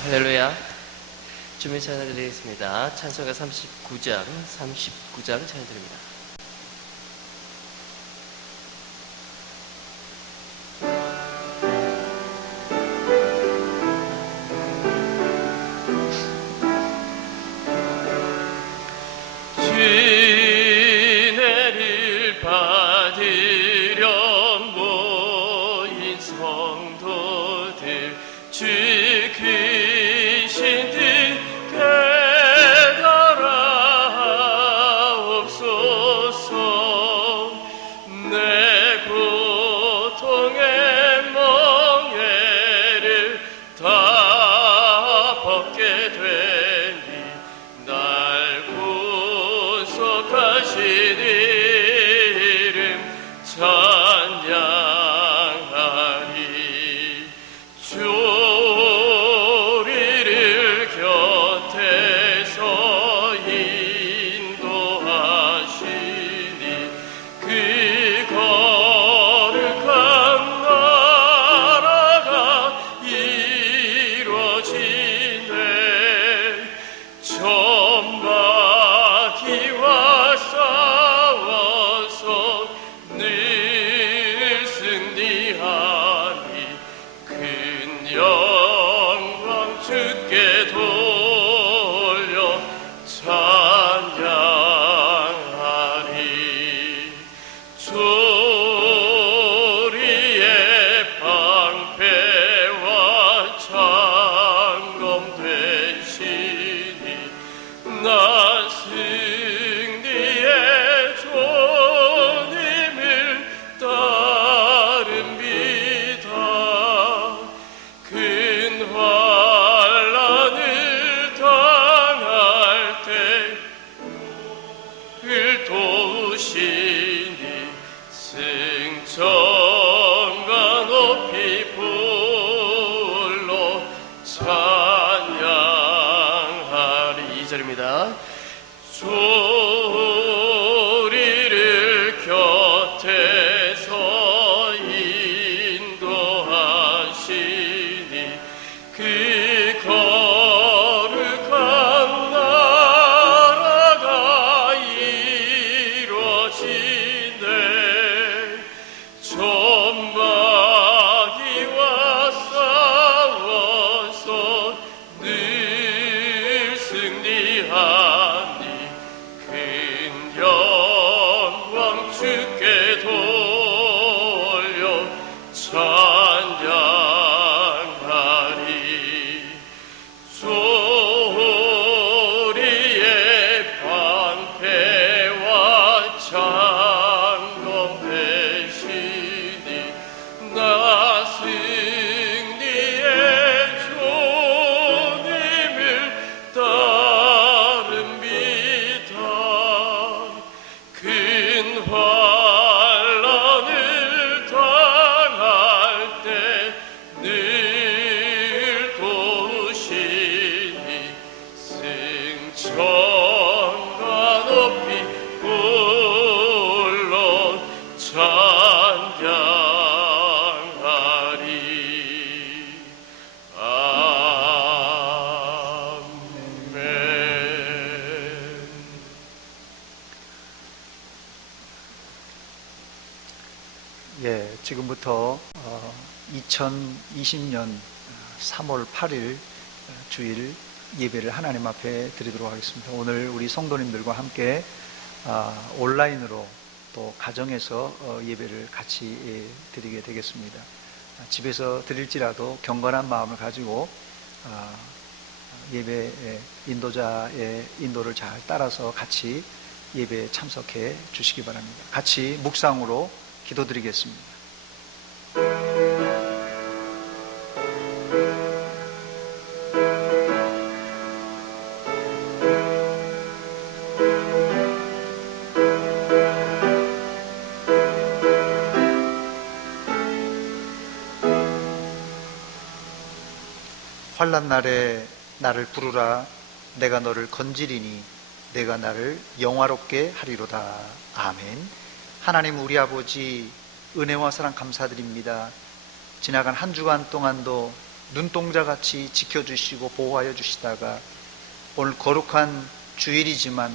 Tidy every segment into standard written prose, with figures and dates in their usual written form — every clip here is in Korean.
할렐루야. 주님 찬양 드리겠습니다. 찬송가 39장 찬양 드립니다. 주례를 받으려 모인 성도들 주 크신 뜻 깨달아옵소서. 내 고통의 멍에를 다 벗게 되니 날 구속하신 이름 찬양하리. 우리를 곁에서 인도하시니 그 거룩한 나라가 이루어지네. 천마귀와 싸워서 늘 승리하니 큰 영광 주께 돌려 찬양하리. 우리의 방패와 창검 되시니 나 승리의 주님을 따릅니다. 큰 환난을 당할 때 을 도우시니 승천과 높이 불러 찬양하리. 2절입니다. 우리를 곁에서 인도하시니 그 거룩한 나라가 이루어지네. 천마귀와 싸워서 늘 승리하니 큰 영광 주께 돌려 찬양하리. 우리의 방패와 창검 되시니 나 승리의 주님을 따릅니다. 큰 환난을 당할 때 늘 도우시니 승천과 높이 불러 찬양하리. 아멘. 예, 지금부터 2020년 3월 8일 주일 예배를 하나님 앞에 드리도록 하겠습니다. 오늘 우리 성도님들과 함께 온라인으로 또 가정에서 예배를 같이 드리게 되겠습니다. 집에서 드릴지라도 경건한 마음을 가지고 예배 인도자의 인도를 잘 따라서 같이 예배에 참석해 주시기 바랍니다. 같이 묵상으로 기도드리겠습니다. 환난 날에 나를 부르라. 내가 너를 건지리니 내가 나를 영화롭게 하리로다. 아멘. 하나님 우리 아버지, 은혜와 사랑 감사드립니다. 지나간 한 주간 동안도 눈동자같이 지켜주시고 보호하여 주시다가 오늘 거룩한 주일이지만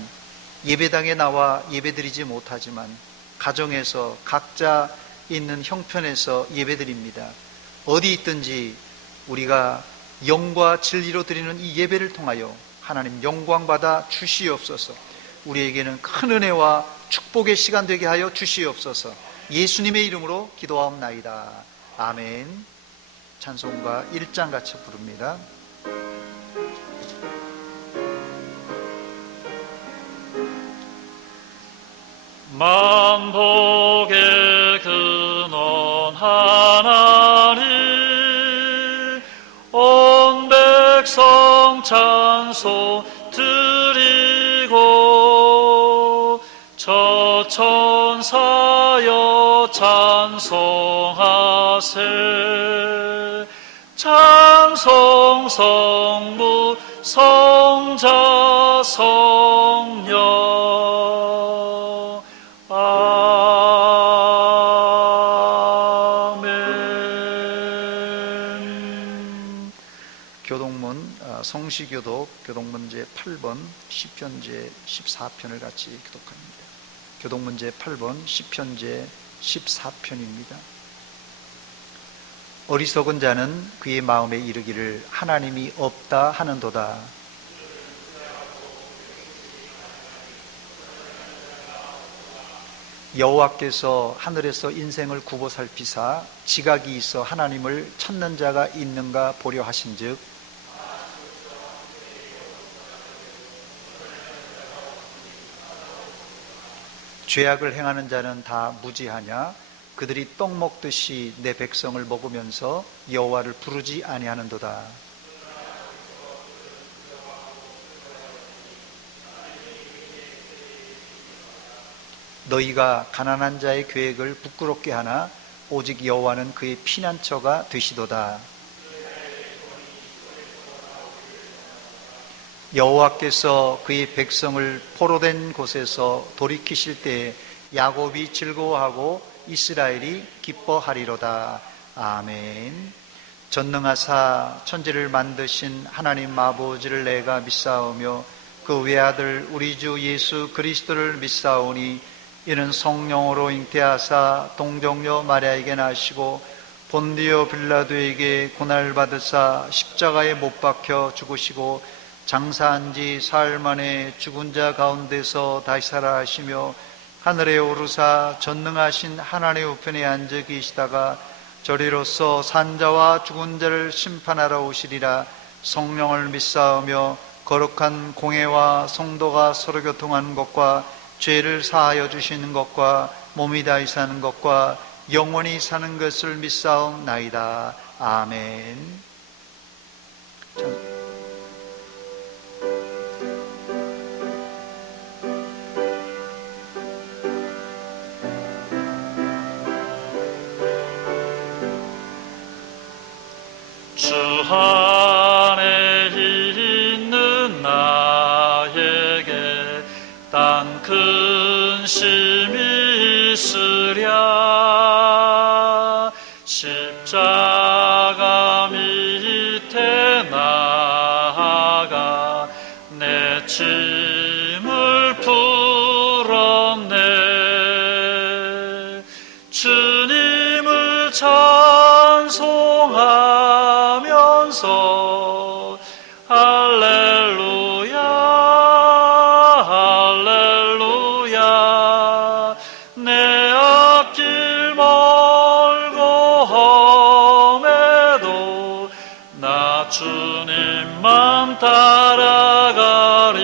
예배당에 나와 예배드리지 못하지만 가정에서 각자 있는 형편에서 예배드립니다. 어디 있든지 우리가 영과 진리로 드리는 이 예배를 통하여 하나님 영광받아 주시옵소서. 우리에게는 큰 은혜와 축복의 시간 되게 하여 주시옵소서. 예수님의 이름으로 기도하옵나이다. 아멘. 찬송가 1장 같이 부릅니다. 만복의 근원 하나님, 온 백성 찬송 드리고 저 천사여 찬송하세. 찬송 성부 성자 성령. 아멘. 교동문 성시교독 교동문제 8번 시편제 14편을 같이 교독합니다. 교동문제 8번 시편제 14편입니다. 어리석은 자는 그의 마음에 이르기를 하나님이 없다 하는도다. 여호와께서 하늘에서 인생을 굽어 살피사 지각이 있어 하나님을 찾는 자가 있는가 보려 하신즉 죄악을 행하는 자는 다 무지하냐? 그들이 떡 먹듯이 내 백성을 먹으면서 여호와를 부르지 아니하는도다. 너희가 가난한 자의 계획을 부끄럽게 하나 오직 여호와는 그의 피난처가 되시도다. 여호와께서 그의 백성을 포로된 곳에서 돌이키실 때에 야곱이 즐거워하고 이스라엘이 기뻐하리로다. 아멘. 전능하사 천지를 만드신 하나님 아버지를 내가 믿사오며 그 외아들 우리 주 예수 그리스도를 믿사오니 이는 성령으로 잉태하사 동정녀 마리아에게 나시고 본디오 빌라도에게 고난받으사 십자가에 못 박혀 죽으시고 장사한 지 사흘 만에 죽은 자 가운데서 다시 살아하시며 하늘에 오르사 전능하신 하나님의 우편에 앉아 계시다가 저리로서 산자와 죽은 자를 심판하러 오시리라. 성령을 믿사오며 거룩한 공회와 성도가 서로 교통하는 것과 죄를 사하여 주시는 것과 몸이 다시 사는 것과 영원히 사는 것을 믿사옵나이다. 아멘. 주 안에 있는 나에게 딴 근심이 있으랴. 십자가 밑에 나아가 내 짐을 풀었네. 주님을 찬송하면서 할렐루야 할렐루야. 내 앞길 멀고 험해도 나 주님만 따라가리.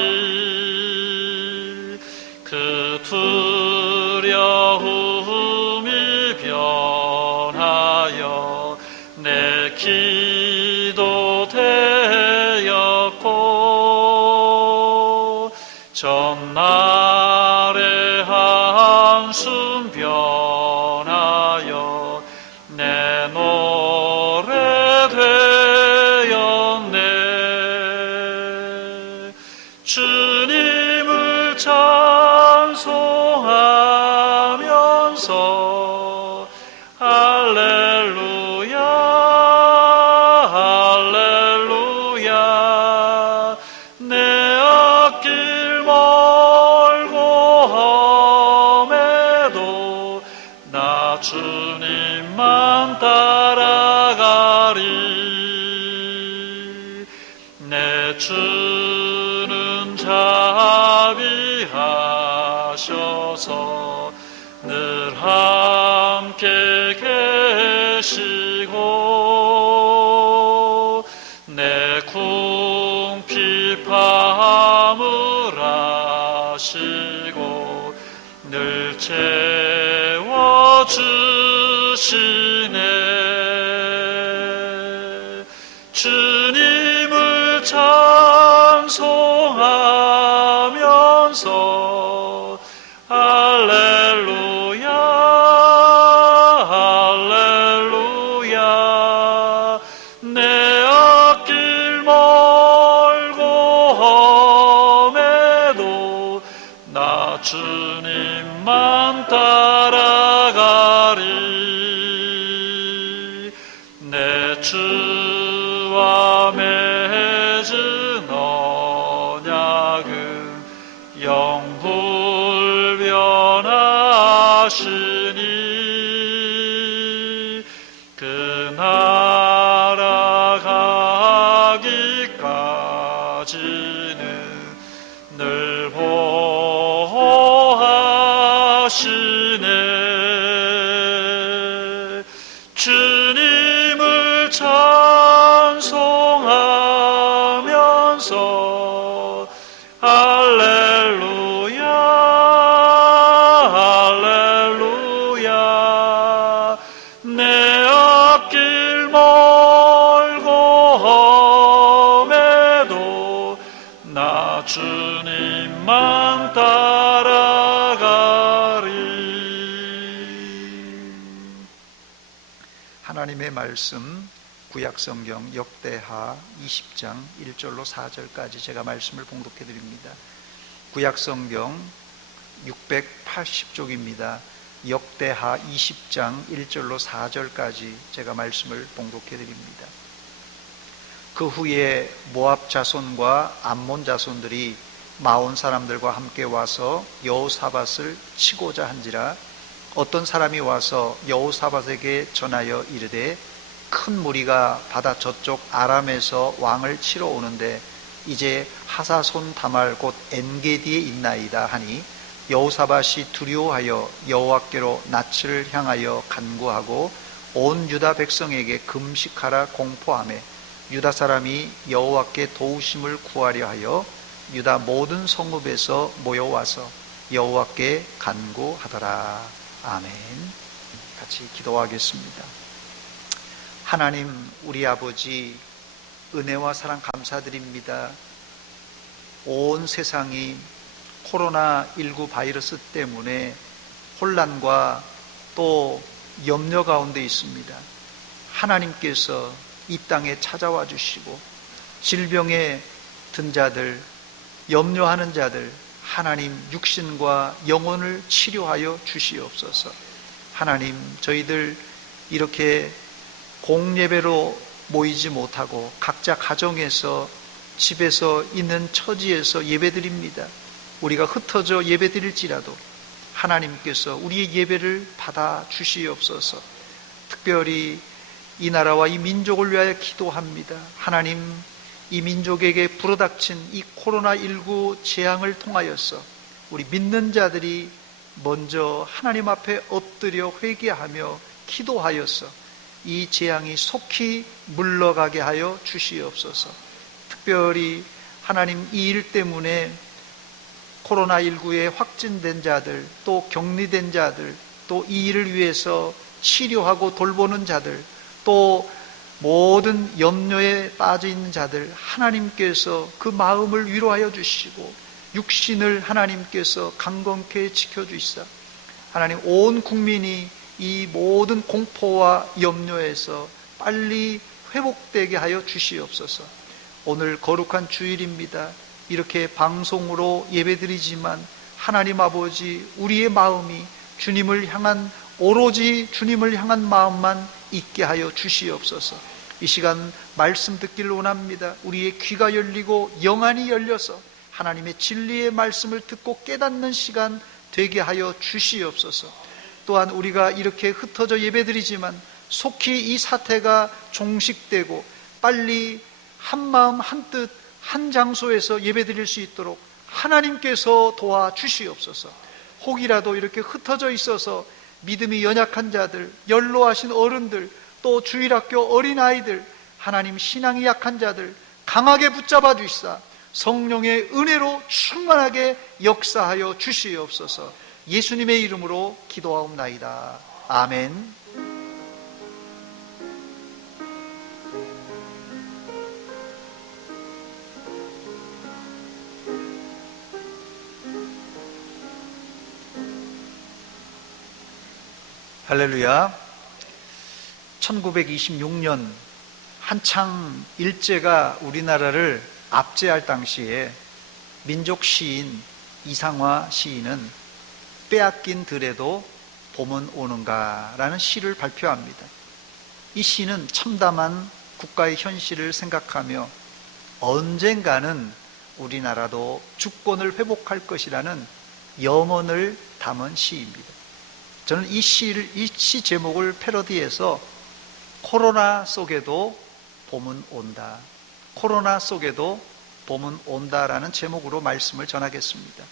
그 두려움이 변하여 내 기도 되었고 전날의 한숨 변하여 내 노래 되었네. 주님을 찬송하면서 할렐루야 함께 계시고 내 궁핍함을 아시고 늘 채워주시네. 주님을 찬송하면서 할렐루야 할렐루야 내 앞길 멀고 험해도 나 주님만 따라가리. 내 주와 맺은 언약은 영불변하시니 그 나라 가기까지는 늘 보호하시네. 주님을 찬송하면서 할렐루야 할렐루야 내 앞길 멀고 험해도 나 주님만 따라가리. 하나님의 말씀 구약성경 역대하 20장 1절로 4절까지 제가 말씀을 봉독해 드립니다. 구약성경 680쪽입니다. 역대하 20장 1절로 4절까지 제가 말씀을 봉독해 드립니다. 그 후에 모압 자손과 암몬 자손들이 마온 사람들과 함께 와서 여호사밧을 치고자 한지라 어떤 사람이 와서 여호사밧에게 전하여 이르되 큰 무리가 바다 저쪽 아람에서 왕을 치러 오는데 이제 하사손 다말 곧 엔게디에 있나이다 하니 여호사밧이 두려워하여 여호와께로 낯을 향하여 간구하고 온 유다 백성에게 금식하라 공포하며 유다 사람이 여호와께 도우심을 구하려 하여 유다 모든 성읍에서 모여와서 여호와께 간구하더라. 아멘. 같이 기도하겠습니다. 하나님 우리 아버지 은혜와 사랑 감사드립니다. 온 세상이 코로나19 바이러스 때문에 혼란과 또 염려 가운데 있습니다. 하나님께서 이 땅에 찾아와 주시고 질병에 든 자들, 염려하는 자들 하나님 육신과 영혼을 치료하여 주시옵소서. 하나님 저희들 이렇게 공예배로 모이지 못하고 각자 가정에서 집에서 있는 처지에서 예배드립니다. 우리가 흩어져 예배드릴지라도 하나님께서 우리의 예배를 받아 주시옵소서. 특별히 이 나라와 이 민족을 위하여 기도합니다. 하나님 이 민족에게 불어닥친 이 코로나19 재앙을 통하여서 우리 믿는 자들이 먼저 하나님 앞에 엎드려 회개하며 기도하여서 이 재앙이 속히 물러가게 하여 주시옵소서. 특별히 하나님 이 일 때문에 코로나19에 확진된 자들, 또 격리된 자들, 또 이 일을 위해서 치료하고 돌보는 자들, 또 모든 염려에 빠져 있는 자들 하나님께서 그 마음을 위로하여 주시고 육신을 하나님께서 강건케 지켜주시사 하나님 온 국민이 이 모든 공포와 염려에서 빨리 회복되게 하여 주시옵소서. 오늘 거룩한 주일입니다. 이렇게 방송으로 예배드리지만 하나님 아버지 우리의 마음이 주님을 향한 오로지 주님을 향한 마음만 있게 하여 주시옵소서. 이 시간 말씀 듣기를 원합니다. 우리의 귀가 열리고 영안이 열려서 하나님의 진리의 말씀을 듣고 깨닫는 시간 되게 하여 주시옵소서. 또한 우리가 이렇게 흩어져 예배드리지만 속히 이 사태가 종식되고 빨리 한 마음 한 뜻 한 장소에서 예배드릴 수 있도록 하나님께서 도와주시옵소서. 혹이라도 이렇게 흩어져 있어서 믿음이 연약한 자들, 연로하신 어른들, 또 주일학교 어린아이들, 하나님 신앙이 약한 자들 강하게 붙잡아 주시사 성령의 은혜로 충만하게 역사하여 주시옵소서. 예수님의 이름으로 기도하옵나이다. 아멘. 할렐루야. 1926년 한창 일제가 우리나라를 압제할 당시에 민족 시인 이상화 시인은 빼앗긴 들에도 봄은 오는가라는 시를 발표합니다. 이 시는 참담한 국가의 현실을 생각하며 언젠가는 우리나라도 주권을 회복할 것이라는 염원을 담은 시입니다. 저는 이 시 제목을 패러디해서 코로나 속에도 봄은 온다, 코로나 속에도 봄은 온다라는 제목으로 말씀을 전하겠습니다.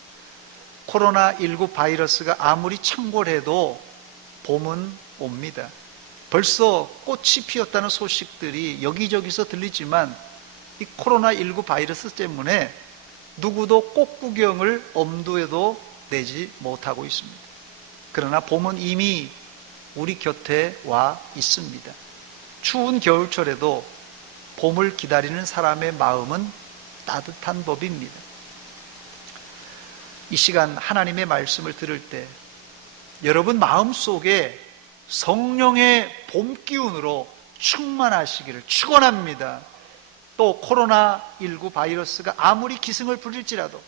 코로나19 바이러스가 아무리 창궐해도 봄은 옵니다. 벌써 꽃이 피었다는 소식들이 여기저기서 들리지만 이 코로나19 바이러스 때문에 누구도 꽃 구경을 엄두에도 내지 못하고 있습니다. 그러나 봄은 이미 우리 곁에 와 있습니다. 추운 겨울철에도 봄을 기다리는 사람의 마음은 따뜻한 법입니다. 이 시간 하나님의 말씀을 들을 때 여러분 마음속에 성령의 봄 기운으로 충만하시기를 축원합니다. 또 코로나19 바이러스가 아무리 기승을 부릴지라도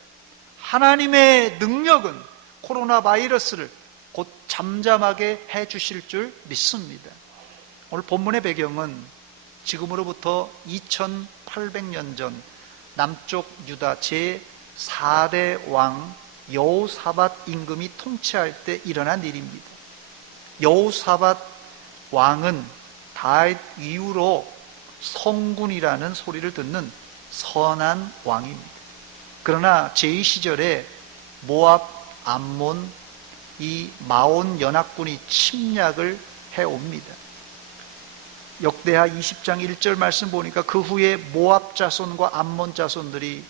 하나님의 능력은 코로나 바이러스를 곧 잠잠하게 해 주실 줄 믿습니다. 오늘 본문의 배경은 지금으로부터 2800년 전 남쪽 유다 제4대 왕 여호사밧 임금이 통치할 때 일어난 일입니다. 여호사밧 왕은 다윗 이후로 성군이라는 소리를 듣는 선한 왕입니다. 그러나 제2 시절에 모압, 암몬, 이 마온 연합군이 침략을 해옵니다. 역대하 20장 1절 말씀 보니까 그 후에 모압 자손과 암몬 자손들이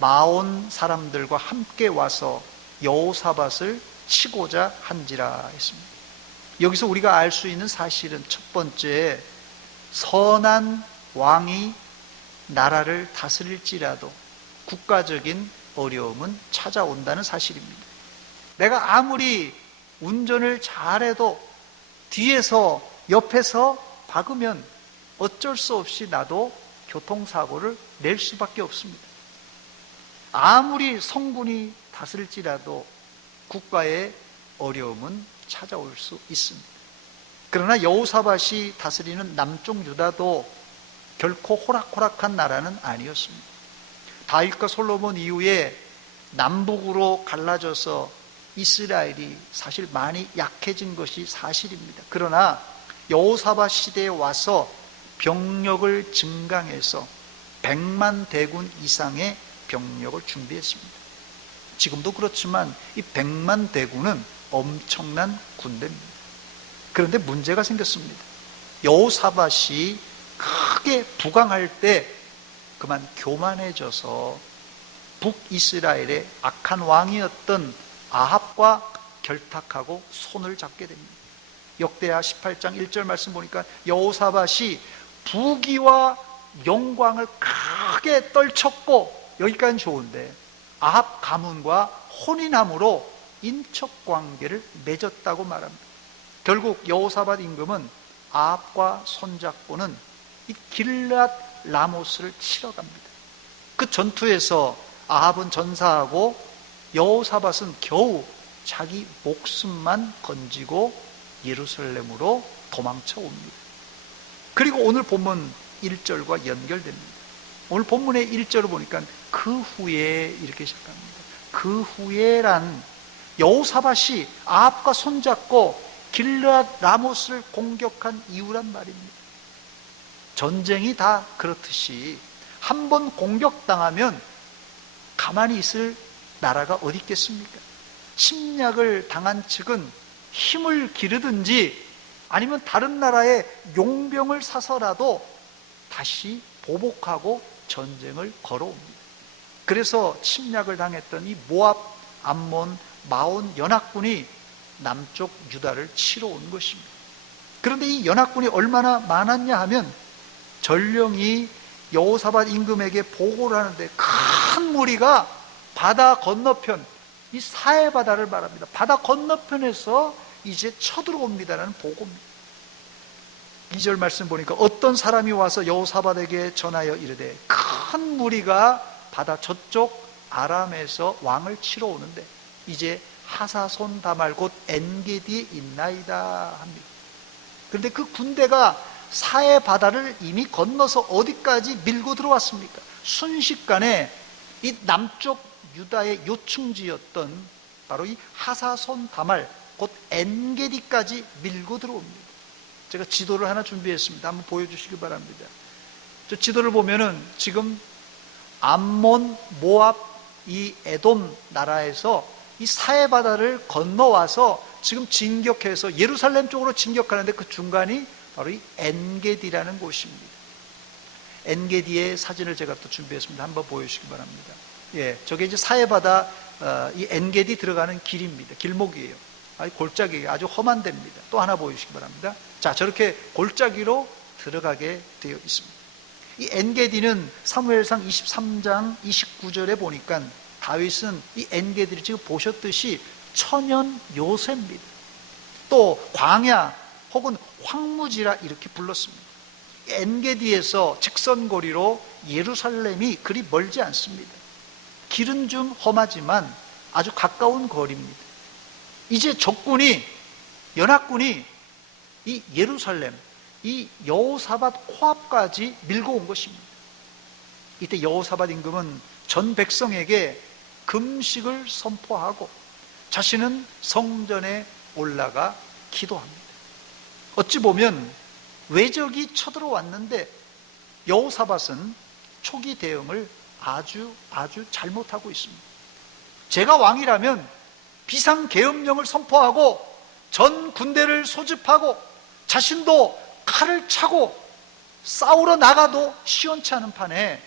마온 사람들과 함께 와서 여호사밧을 치고자 한지라 했습니다. 여기서 우리가 알 수 있는 사실은 첫 번째, 선한 왕이 나라를 다스릴지라도 국가적인 어려움은 찾아온다는 사실입니다. 내가 아무리 운전을 잘해도 뒤에서 옆에서 박으면 어쩔 수 없이 나도 교통사고를 낼 수밖에 없습니다. 아무리 성군이 다스릴지라도 국가의 어려움은 찾아올 수 있습니다. 그러나 여호사밧이 다스리는 남쪽 유다도 결코 호락호락한 나라는 아니었습니다. 다윗과 솔로몬 이후에 남북으로 갈라져서 이스라엘이 사실 많이 약해진 것이 사실입니다. 그러나 여호사밧 시대에 와서 병력을 증강해서 100만 대군 이상의 병력을 준비했습니다. 지금도 그렇지만 이 100만 대군은 엄청난 군대입니다. 그런데 문제가 생겼습니다. 여호사밧이 크게 부강할 때 그만 교만해져서 북이스라엘의 악한 왕이었던 아합과 결탁하고 손을 잡게 됩니다. 역대하 18장 1절 말씀 보니까 여호사밧이 부귀와 영광을 크게 떨쳤고, 여기까지는 좋은데 아합 가문과 혼인함으로 인척관계를 맺었다고 말합니다. 결국 여호사밧 임금은 아합과 손잡고는 이 길앗 라모스를 치러 갑니다. 그 전투에서 아합은 전사하고 여호사밧은 겨우 자기 목숨만 건지고 예루살렘으로 도망쳐 옵니다. 그리고 오늘 본문 1절과 연결됩니다. 오늘 본문의 1절을 보니까 그 후에 이렇게 시작합니다. 그 후에란 여호사밧이 아합과 손잡고 길앗 라모스를 공격한 이유란 말입니다. 전쟁이 다 그렇듯이 한 번 공격당하면 가만히 있을 나라가 어디 있겠습니까? 침략을 당한 측은 힘을 기르든지 아니면 다른 나라의 용병을 사서라도 다시 보복하고 전쟁을 걸어옵니다. 그래서 침략을 당했던 이 모압, 암몬, 마온 연합군이 남쪽 유다를 치러 온 것입니다. 그런데 이 연합군이 얼마나 많았냐 하면 전령이 여호사밧 임금에게 보고를 하는데 큰 무리가 바다 건너편, 이 사해 바다를 말합니다. 바다 건너편에서 이제 쳐들어옵니다라는 보고입니다. 2절 말씀 보니까 어떤 사람이 와서 여호사밧에게 전하여 이르되 큰 무리가 바다 저쪽 아람에서 왕을 치러 오는데 이제 하사손 다말 곧 엔게디에 있나이다 합니다. 그런데 그 군대가 사해 바다를 이미 건너서 어디까지 밀고 들어왔습니까? 순식간에 이 남쪽 유다의 요충지였던 바로 이 하사손 다말 곧 엔게디까지 밀고 들어옵니다. 제가 지도를 하나 준비했습니다. 한번 보여주시기 바랍니다. 저 지도를 보면은 지금 암몬, 모압, 이 에돔 나라에서 이 사해 바다를 건너와서 지금 진격해서 예루살렘 쪽으로 진격하는데 그 중간이 바로 이 엔게디라는 곳입니다. 엔게디의 사진을 제가 또 준비했습니다. 한번 보여주시기 바랍니다. 예, 저게 이제 사해 바다 이 엔게디 들어가는 길입니다. 길목이에요. 골짜기가 아주 험한 데입니다. 또 하나 보여주시기 바랍니다. 자, 저렇게 골짜기로 들어가게 되어 있습니다. 이 엔게디는 사무엘상 23장 29절에 보니까 다윗은 이 엔게디를 지금 보셨듯이 천연 요새입니다. 또 광야 혹은 황무지라 이렇게 불렀습니다. 엔게디에서 직선거리로 예루살렘이 그리 멀지 않습니다. 길은 좀 험하지만 아주 가까운 거리입니다. 이제 적군이, 연합군이 이 예루살렘, 이 여호사밧 코앞까지 밀고 온 것입니다. 이때 여호사밧 임금은 전 백성에게 금식을 선포하고 자신은 성전에 올라가 기도합니다. 어찌 보면 외적이 쳐들어왔는데 여호사밧은 초기 대응을 아주 잘못하고 있습니다. 제가 왕이라면 비상계엄령을 선포하고 전 군대를 소집하고 자신도 칼을 차고 싸우러 나가도 시원치 않은 판에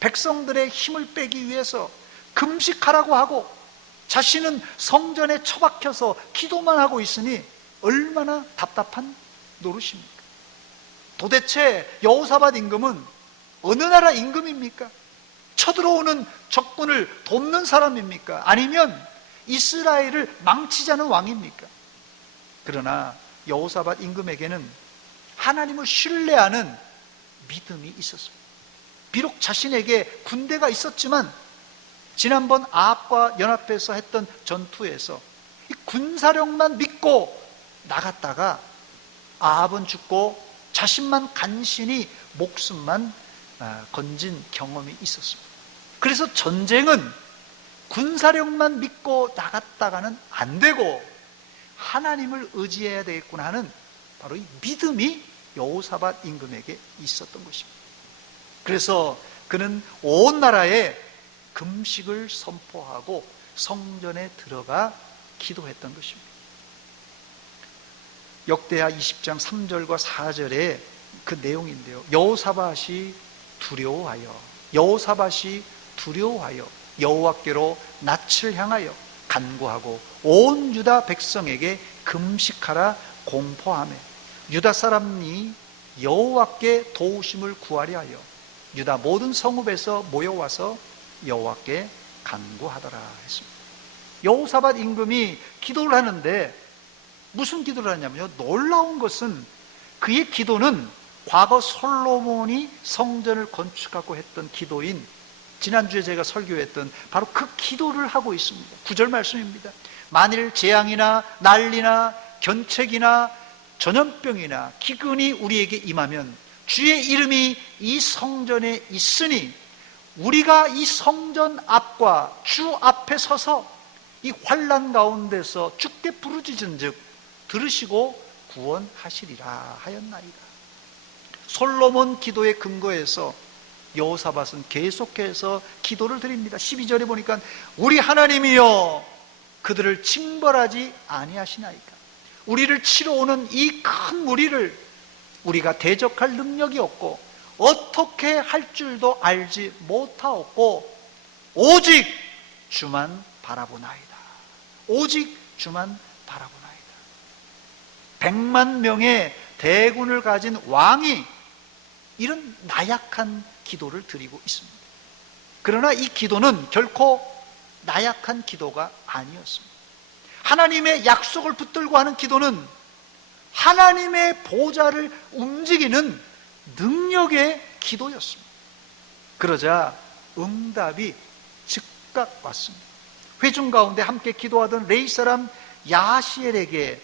백성들의 힘을 빼기 위해서 금식하라고 하고 자신은 성전에 처박혀서 기도만 하고 있으니 얼마나 답답한 노릇입니까? 도대체 여호사밧 임금은 어느 나라 임금입니까? 쳐들어오는 적군을 돕는 사람입니까? 아니면 이스라엘을 망치자는 왕입니까? 그러나 여호사밧 임금에게는 하나님을 신뢰하는 믿음이 있었습니다. 비록 자신에게 군대가 있었지만 지난번 아합과 연합해서 했던 전투에서 이 군사력만 믿고 나갔다가 아합은 죽고 자신만 간신히 목숨만 건진 경험이 있었습니다. 그래서 전쟁은 군사력만 믿고 나갔다가는 안 되고 하나님을 의지해야 되겠구나 하는 바로 이 믿음이 여호사밧 임금에게 있었던 것입니다. 그래서 그는 온 나라에 금식을 선포하고 성전에 들어가 기도했던 것입니다. 역대하 20장 3절과 4절의 그 내용인데요. 여호사밧이 두려워하여 여호와께로 낯을 향하여 간구하고 온 유다 백성에게 금식하라 공포하며 유다 사람이 여호와께 도우심을 구하려 하여 유다 모든 성읍에서 모여와서 여호와께 간구하더라 했습니다. 여호사밧 임금이 기도를 하는데 무슨 기도를 하냐면요, 놀라운 것은 그의 기도는 과거 솔로몬이 성전을 건축하고 했던 기도인, 지난주에 제가 설교했던 바로 그 기도를 하고 있습니다. 9절 말씀입니다. 만일 재앙이나 난리나 견책이나 전염병이나 기근이 우리에게 임하면 주의 이름이 이 성전에 있으니 우리가 이 성전 앞과 주 앞에 서서 이 환난 가운데서 주께 부르짖은즉 들으시고 구원하시리라 하였나이다. 솔로몬 기도의 근거에서 여호사밧은 계속해서 기도를 드립니다. 12절에 보니까 우리 하나님이여 그들을 징벌하지 아니하시나이까. 우리를 치러 오는 이 큰 무리를 우리가 대적할 능력이 없고 어떻게 할 줄도 알지 못하옵고 오직 주만 바라보나이다. 오직 주만 바라보나이다. 100만 명의 대군을 가진 왕이 이런 나약한 기도를 드리고 있습니다. 그러나 이 기도는 결코 나약한 기도가 아니었습니다. 하나님의 약속을 붙들고 하는 기도는 하나님의 보좌를 움직이는 능력의 기도였습니다. 그러자 응답이 즉각 왔습니다. 회중 가운데 함께 기도하던 레위 사람 야시엘에게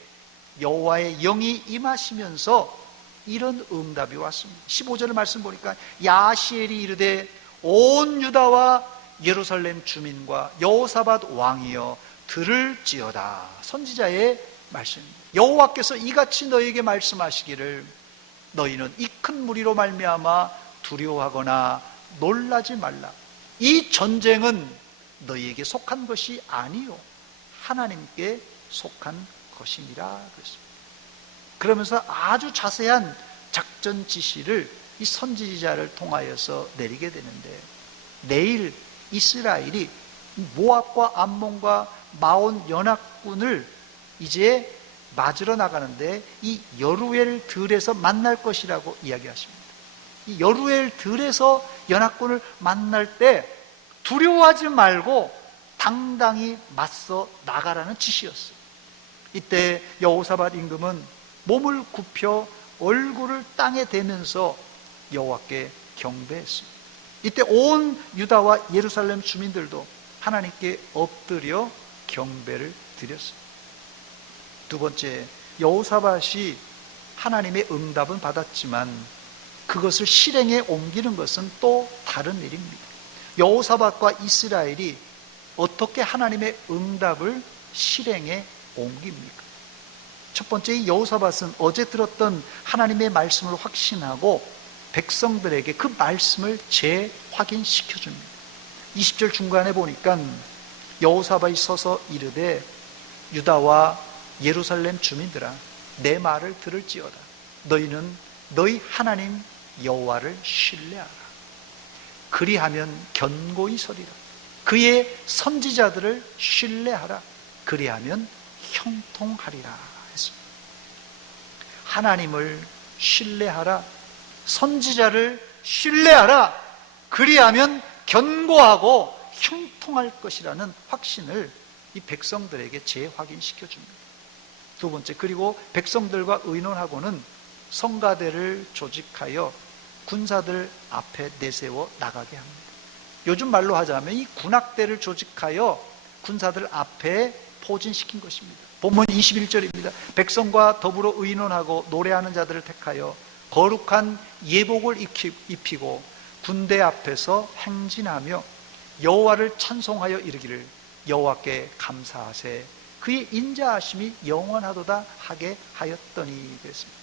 여호와의 영이 임하시면서 이런 응답이 왔습니다. 15절의 말씀 보니까 야시엘이 이르되 온 유다와 예루살렘 주민과 여호사밧 왕이여 들을지어다. 선지자의 말씀입니다. 여호와께서 이같이 너에게 말씀하시기를 너희는 이 큰 무리로 말미암아 두려워하거나 놀라지 말라. 이 전쟁은 너희에게 속한 것이 아니요 하나님께 속한 것이니라 그랬습니다. 그러면서 아주 자세한 작전 지시를 이 선지자를 통하여서 내리게 되는데 내일 이스라엘이 모압과 암몬과 마온 연합군을 이제 맞으러 나가는데 이 여루엘 들에서 만날 것이라고 이야기하십니다. 이 여루엘 들에서 연합군을 만날 때 두려워하지 말고 당당히 맞서 나가라는 지시였어요. 이때 여호사밧 임금은 몸을 굽혀 얼굴을 땅에 대면서 여호와께 경배했습니다. 이때 온 유다와 예루살렘 주민들도 하나님께 엎드려 경배를 드렸습니다. 두 번째, 여호사밧이 하나님의 응답은 받았지만 그것을 실행에 옮기는 것은 또 다른 일입니다. 여호사밧과 이스라엘이 어떻게 하나님의 응답을 실행에 옮깁니까? 첫 번째, 이 여호사밧은 어제 들었던 하나님의 말씀을 확신하고 백성들에게 그 말씀을 재확인시켜 줍니다. 20절 중간에 보니까 여호사밧이 서서 이르되 유다와 예루살렘 주민들아 내 말을 들을지어다. 너희는 너희 하나님 여호와를 신뢰하라. 그리하면 견고히 서리라. 그의 선지자들을 신뢰하라. 그리하면 형통하리라 했습니다. 하나님을 신뢰하라. 선지자를 신뢰하라. 그리하면 견고하고 형통할 것이라는 확신을 이 백성들에게 재확인시켜 줍니다. 두 번째, 그리고 백성들과 의논하고는 성가대를 조직하여 군사들 앞에 내세워 나가게 합니다. 요즘 말로 하자면 이 군악대를 조직하여 군사들 앞에 포진시킨 것입니다. 본문 21절입니다. 백성과 더불어 의논하고 노래하는 자들을 택하여 거룩한 예복을 입히고 군대 앞에서 행진하며 여호와를 찬송하여 이르기를 여호와께 감사하세 그의 인자하심이 영원하도다 하게 하였더니 그랬습니다.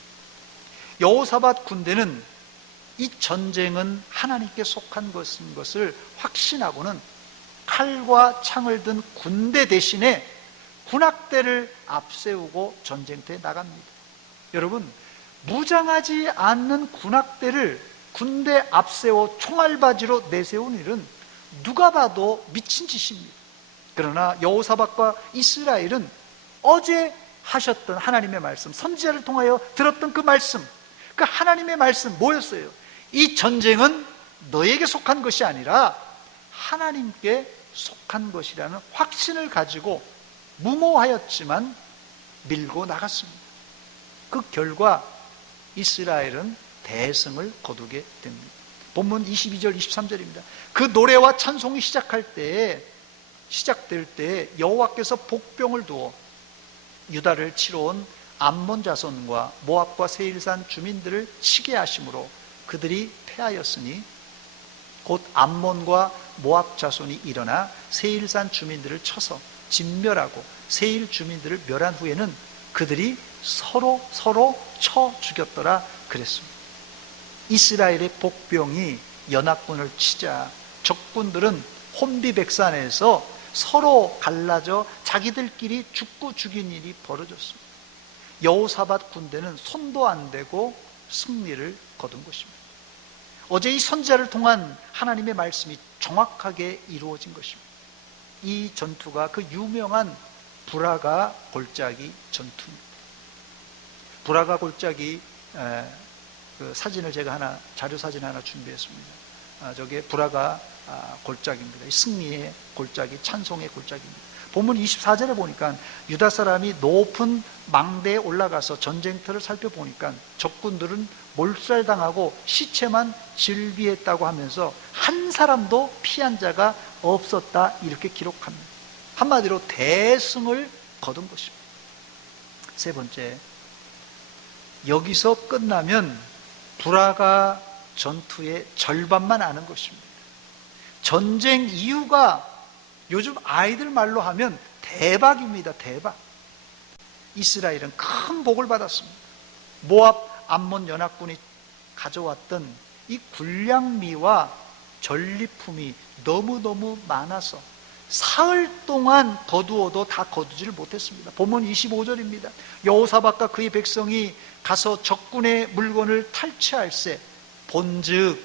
여호사밧 군대는 이 전쟁은 하나님께 속한 것을 확신하고는 칼과 창을 든 군대 대신에 군악대를 앞세우고 전쟁터에 나갑니다. 여러분, 무장하지 않는 군악대를 군대 앞세워 총알바지로 내세운 일은 누가 봐도 미친 짓입니다. 그러나 여호사밧과 이스라엘은 어제 하셨던 하나님의 말씀, 선지자를 통하여 들었던 그 말씀, 그 하나님의 말씀 뭐였어요? 이 전쟁은 너에게 속한 것이 아니라 하나님께 속한 것이라는 확신을 가지고 무모하였지만 밀고 나갔습니다. 그 결과 이스라엘은 대승을 거두게 됩니다. 본문 22절 23절입니다. 그 노래와 찬송이 시작될 때 여호와께서 복병을 두어 유다를 치러 온 암몬 자손과 모압과 세일산 주민들을 치게 하심으로 그들이 패하였으니 곧 암몬과 모압 자손이 일어나 세일산 주민들을 쳐서 진멸하고 세일 주민들을 멸한 후에는 그들이 서로 쳐 죽였더라 그랬습니다. 이스라엘의 복병이 연합군을 치자 적군들은 혼비백산에서 서로 갈라져 자기들끼리 죽고 죽인 일이 벌어졌습니다. 여호사밧 군대는 손도 안 대고 승리를 거둔 것입니다. 어제 이 선지자를 통한 하나님의 말씀이 정확하게 이루어진 것입니다. 이 전투가 그 유명한 브라가 골짜기 전투입니다. 브라가 골짜기 그 사진을 제가 자료 사진 하나 준비했습니다. 저게 브라가 골짜기입니다. 승리의 골짜기, 찬송의 골짜기입니다. 본문 24절에 보니까 유다 사람이 높은 망대에 올라가서 전쟁터를 살펴보니까 적군들은 몰살당하고 시체만 질비했다고 하면서 한 사람도 피한 자가 없었다, 이렇게 기록합니다. 한마디로 대승을 거둔 것입니다. 세 번째, 여기서 끝나면 브라가 전투의 절반만 아는 것입니다. 전쟁 이유가 요즘 아이들 말로 하면 대박입니다. 대박. 이스라엘은 큰 복을 받았습니다. 모압 암몬 연합군이 가져왔던 이 군량미와 전리품이 너무너무 많아서 사흘 동안 거두어도 다 거두지를 못했습니다. 본문 25절입니다. 여호사밧과 그의 백성이 가서 적군의 물건을 탈취할세 본즉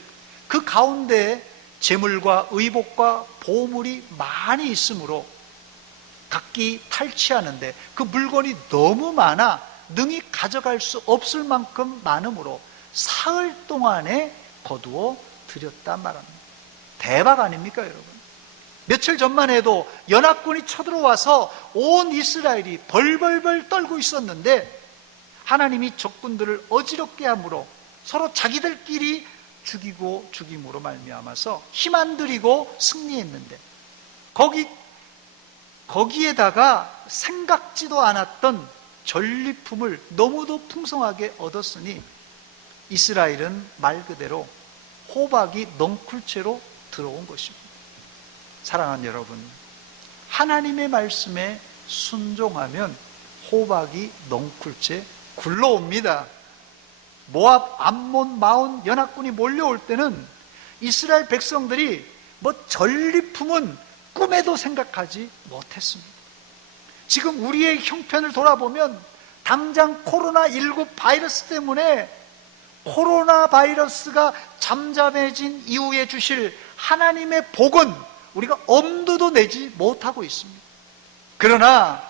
그 가운데 재물과 의복과 보물이 많이 있으므로 각기 탈취하는데 그 물건이 너무 많아 능히 가져갈 수 없을 만큼 많으므로 사흘 동안에 거두어 드렸다 말합니다. 대박 아닙니까, 여러분? 며칠 전만 해도 연합군이 쳐들어와서 온 이스라엘이 벌벌벌 떨고 있었는데 하나님이 적군들을 어지럽게 함으로 서로 자기들끼리 죽이고 죽임으로 말미암아서 힘 안 들이고 승리했는데 거기에다가 생각지도 않았던 전리품을 너무도 풍성하게 얻었으니 이스라엘은 말 그대로 호박이 넝쿨채로 들어온 것입니다. 사랑하는 여러분, 하나님의 말씀에 순종하면 호박이 넝쿨채 굴러옵니다. 모압, 암몬, 마온 연합군이 몰려올 때는 이스라엘 백성들이 전리품은 꿈에도 생각하지 못했습니다. 지금 우리의 형편을 돌아보면 당장 코로나19 바이러스 때문에 코로나 바이러스가 잠잠해진 이후에 주실 하나님의 복은 우리가 엄두도 내지 못하고 있습니다. 그러나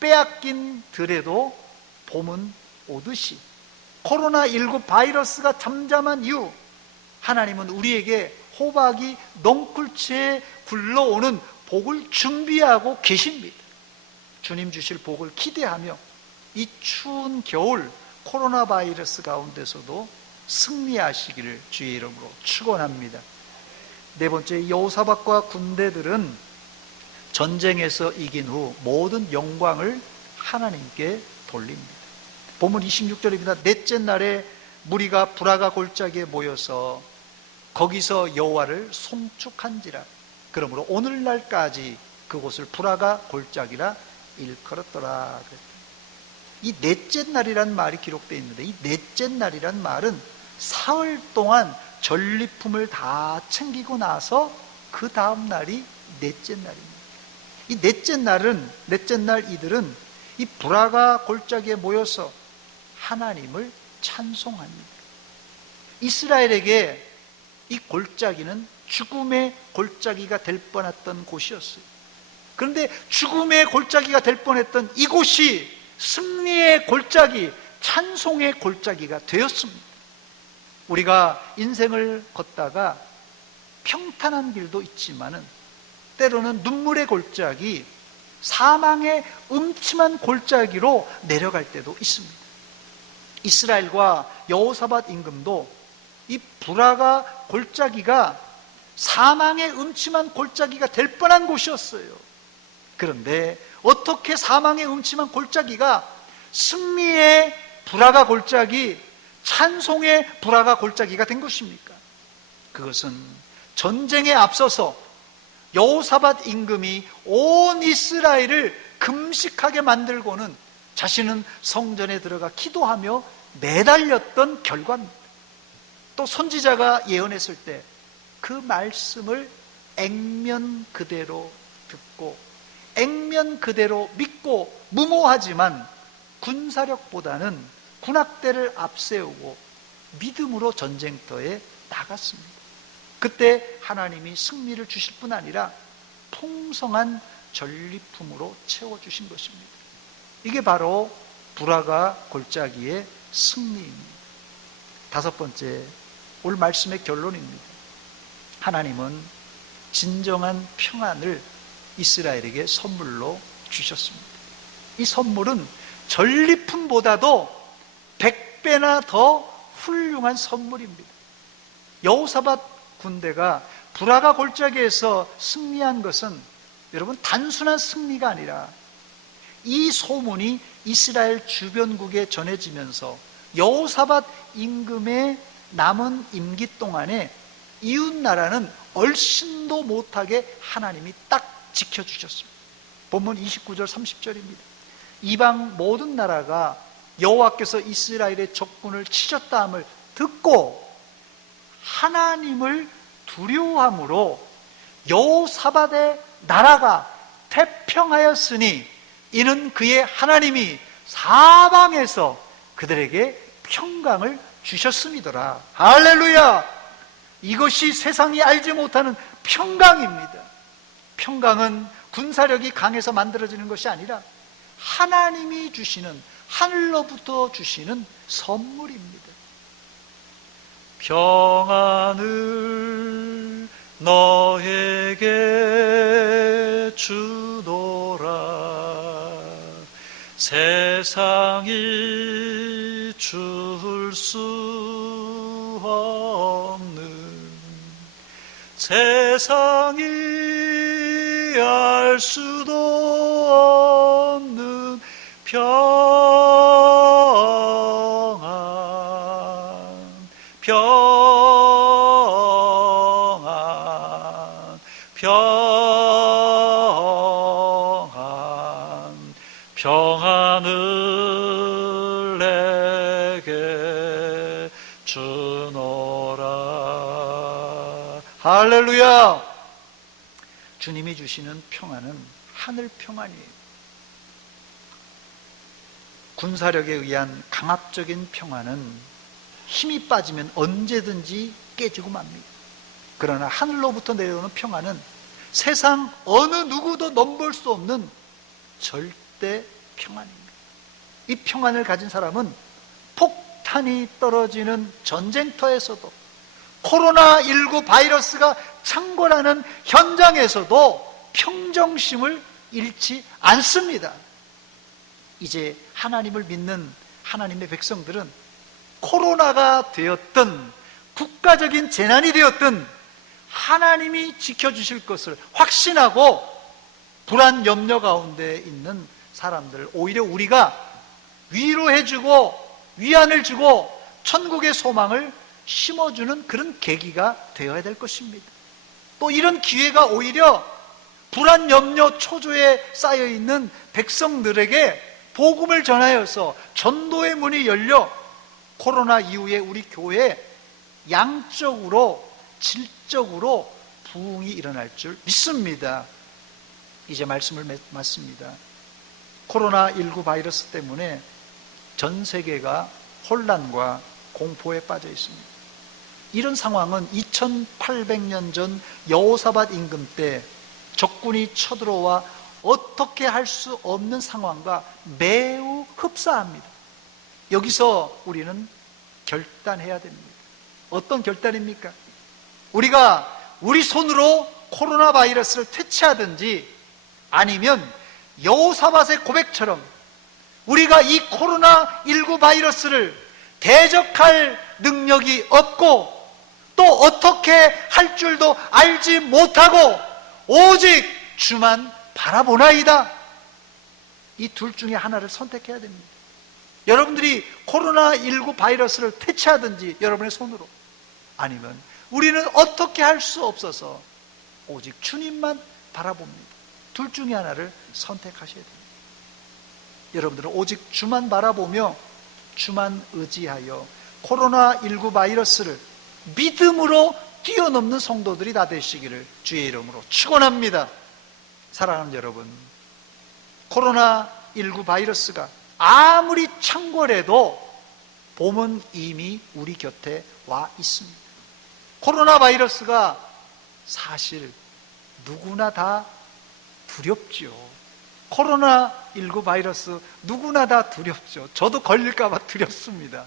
빼앗긴 들에도 봄은 오듯이 코로나19 바이러스가 잠잠한 이후 하나님은 우리에게 호박이 넝쿨채에 굴러오는 복을 준비하고 계십니다. 주님 주실 복을 기대하며 이 추운 겨울 코로나 바이러스 가운데서도 승리하시기를 주의 이름으로 축원합니다. 네 번째, 여호사밧과 군대들은 전쟁에서 이긴 후 모든 영광을 하나님께 돌립니다. 본문 26절입니다. 넷째 날에 무리가 브라가 골짜기에 모여서 거기서 여호와를 송축한지라. 그러므로 오늘날까지 그곳을 브라가 골짜기라 일컬었더라. 이 넷째 날이란 말이 기록되어 있는데 이 넷째 날이란 말은 사흘 동안 전리품을 다 챙기고 나서 그 다음 날이 넷째 날입니다. 이 넷째 날 이들은 이 브라가 골짜기에 모여서 하나님을 찬송합니다. 이스라엘에게 이 골짜기는 죽음의 골짜기가 될 뻔했던 곳이었어요. 그런데 죽음의 골짜기가 될 뻔했던 이곳이 승리의 골짜기, 찬송의 골짜기가 되었습니다. 우리가 인생을 걷다가 평탄한 길도 있지만은 때로는 눈물의 골짜기, 사망의 음침한 골짜기로 내려갈 때도 있습니다. 이스라엘과 여호사밧 임금도 이 브라가 골짜기가 사망의 음침한 골짜기가 될 뻔한 곳이었어요. 그런데 어떻게 사망의 음침한 골짜기가 승리의 브라가 골짜기, 찬송의 브라가 골짜기가 된 것입니까? 그것은 전쟁에 앞서서 여호사밧 임금이 온 이스라엘을 금식하게 만들고는 자신은 성전에 들어가 기도하며 매달렸던 결과입니다. 또 선지자가 예언했을 때 그 말씀을 액면 그대로 듣고 액면 그대로 믿고 무모하지만 군사력보다는 군악대를 앞세우고 믿음으로 전쟁터에 나갔습니다. 그때 하나님이 승리를 주실 뿐 아니라 풍성한 전리품으로 채워주신 것입니다. 이게 바로 불화가 골짜기의 승리입니다. 다섯 번째, 오늘 말씀의 결론입니다. 하나님은 진정한 평안을 이스라엘에게 선물로 주셨습니다. 이 선물은 전리품보다도 100배나 더 훌륭한 선물입니다. 여호사밧 군대가 불화가 골짜기에서 승리한 것은 여러분 단순한 승리가 아니라 이 소문이 이스라엘 주변국에 전해지면서 여호사밧 임금의 남은 임기 동안에 이웃나라는 얼씬도 못하게 하나님이 딱 지켜주셨습니다. 본문 29절 30절입니다. 이방 모든 나라가 여호와께서 이스라엘의 적군을 치셨다 함을 듣고 하나님을 두려워함으로 여호사밧의 나라가 태평하였으니 이는 그의 하나님이 사방에서 그들에게 평강을 주셨음이더라. 할렐루야! 이것이 세상이 알지 못하는 평강입니다. 평강은 군사력이 강해서 만들어지는 것이 아니라 하나님이 주시는, 하늘로부터 주시는 선물입니다. 평안을 너에게 주노라. 세상이 줄 수 없는, 세상이 알 수도 없는 평안, 평안, 평안, 평안을 내게 주노라. 할렐루야! 주님이 주시는 평안은 하늘 평안이에요. 군사력에 의한 강압적인 평안은 힘이 빠지면 언제든지 깨지고 맙니다. 그러나 하늘로부터 내려오는 평안은 세상 어느 누구도 넘볼 수 없는 절대 평안입니다. 이 평안을 가진 사람은 폭탄이 떨어지는 전쟁터에서도, 코로나19 바이러스가 창궐하는 현장에서도 평정심을 잃지 않습니다. 이제 하나님을 믿는 하나님의 백성들은 코로나가 되었든 국가적인 재난이 되었든 하나님이 지켜주실 것을 확신하고 불안 염려 가운데 있는 사람들, 오히려 우리가 위로해주고 위안을 주고 천국의 소망을 심어주는 그런 계기가 되어야 될 것입니다. 또 이런 기회가 오히려 불안 염려 초조에 쌓여있는 백성들에게 복음을 전하여서 전도의 문이 열려 코로나 이후에 우리 교회에 양적으로 질적으로 부흥이 일어날 줄 믿습니다. 이제 말씀을 맞습니다. 코로나19 바이러스 때문에 전 세계가 혼란과 공포에 빠져 있습니다. 이런 상황은 2800년 전 여호사밧 임금 때 적군이 쳐들어와 어떻게 할 수 없는 상황과 매우 흡사합니다. 여기서 우리는 결단해야 됩니다. 어떤 결단입니까? 우리가 우리 손으로 코로나 바이러스를 퇴치하든지 아니면 여호사밧의 고백처럼 우리가 이 코로나19 바이러스를 대적할 능력이 없고 또 어떻게 할 줄도 알지 못하고 오직 주만 바라보나이다. 이 둘 중에 하나를 선택해야 됩니다. 여러분들이 코로나19 바이러스를 퇴치하든지 여러분의 손으로, 아니면 우리는 어떻게 할 수 없어서 오직 주님만 바라봅니다. 둘 중에 하나를 선택하셔야 됩니다. 여러분들은 오직 주만 바라보며 주만 의지하여 코로나19 바이러스를 믿음으로 뛰어넘는 성도들이 다 되시기를 주의 이름으로 축원합니다. 사랑하는 여러분, 코로나19 바이러스가 아무리 창궐해도 봄은 이미 우리 곁에 와 있습니다. 코로나 바이러스가 사실 누구나 다 두렵죠. 코로나19 바이러스 누구나 다 두렵죠. 저도 걸릴까 봐 두렵습니다.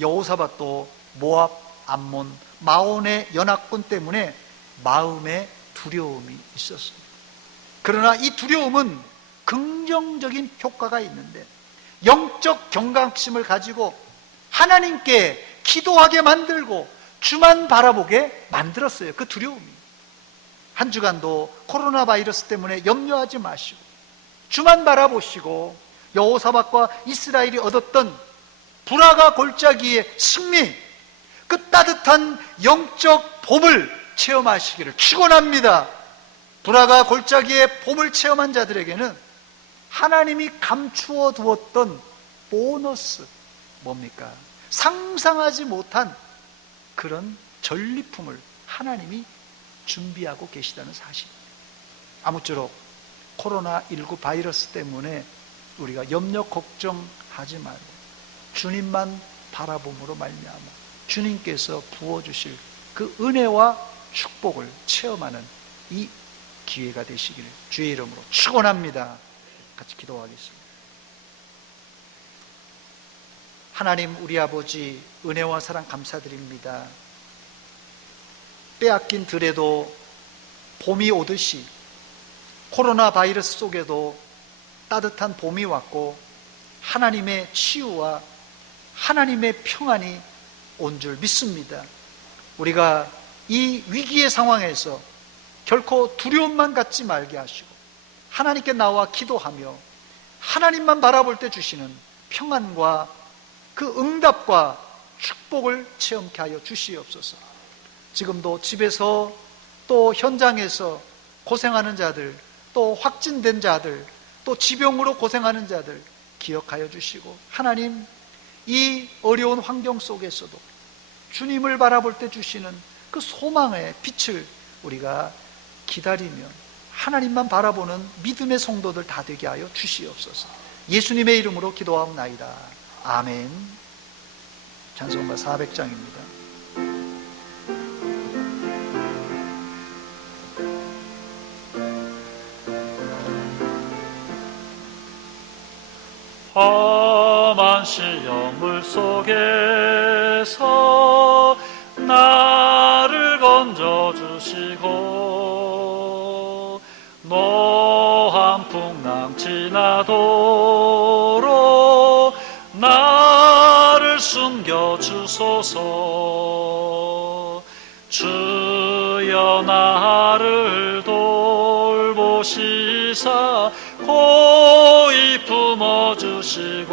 여호사밧도 모압, 암몬, 마온의 연합군 때문에 마음에 두려움이 있었습니다. 그러나 이 두려움은 긍정적인 효과가 있는데 영적 경각심을 가지고 하나님께 기도하게 만들고 주만 바라보게 만들었어요. 그 두려움이. 한 주간도 코로나 바이러스 때문에 염려하지 마시고 주만 바라보시고 여호사밧과 이스라엘이 얻었던 불화가 골짜기의 승리, 그 따뜻한 영적 봄을 체험하시기를 축원합니다. 불화가 골짜기의 봄을 체험한 자들에게는 하나님이 감추어 두었던 보너스, 뭡니까? 상상하지 못한 그런 전리품을 하나님이 준비하고 계시다는 사실입니다. 아무쪼록 코로나19 바이러스 때문에 우리가 염려 걱정하지 말고 주님만 바라봄으로 말미암아 주님께서 부어주실 그 은혜와 축복을 체험하는 이 기회가 되시기를 주의 이름으로 축원합니다. 같이 기도하겠습니다. 하나님 우리 아버지 은혜와 사랑 감사드립니다. 빼앗긴 들에도 봄이 오듯이 코로나 바이러스 속에도 따뜻한 봄이 왔고 하나님의 치유와 하나님의 평안이 온 줄 믿습니다. 우리가 이 위기의 상황에서 결코 두려움만 갖지 말게 하시고 하나님께 나와 기도하며 하나님만 바라볼 때 주시는 평안과 그 응답과 축복을 체험케 하여 주시옵소서. 지금도 집에서 또 현장에서 고생하는 자들, 또 확진된 자들, 또 지병으로 고생하는 자들 기억하여 주시고 하나님 이 어려운 환경 속에서도 주님을 바라볼 때 주시는 그 소망의 빛을 우리가 기다리며 하나님만 바라보는 믿음의 성도들 다 되게 하여 주시옵소서. 예수님의 이름으로 기도하옵나이다. 아멘. 찬송가 400장입니다. 험한 시험물 속에서 나를 건져주시고 노한 풍랑 지나도록 나를 숨겨주소서. 주여 나를 돌보시사 고이 품어주시고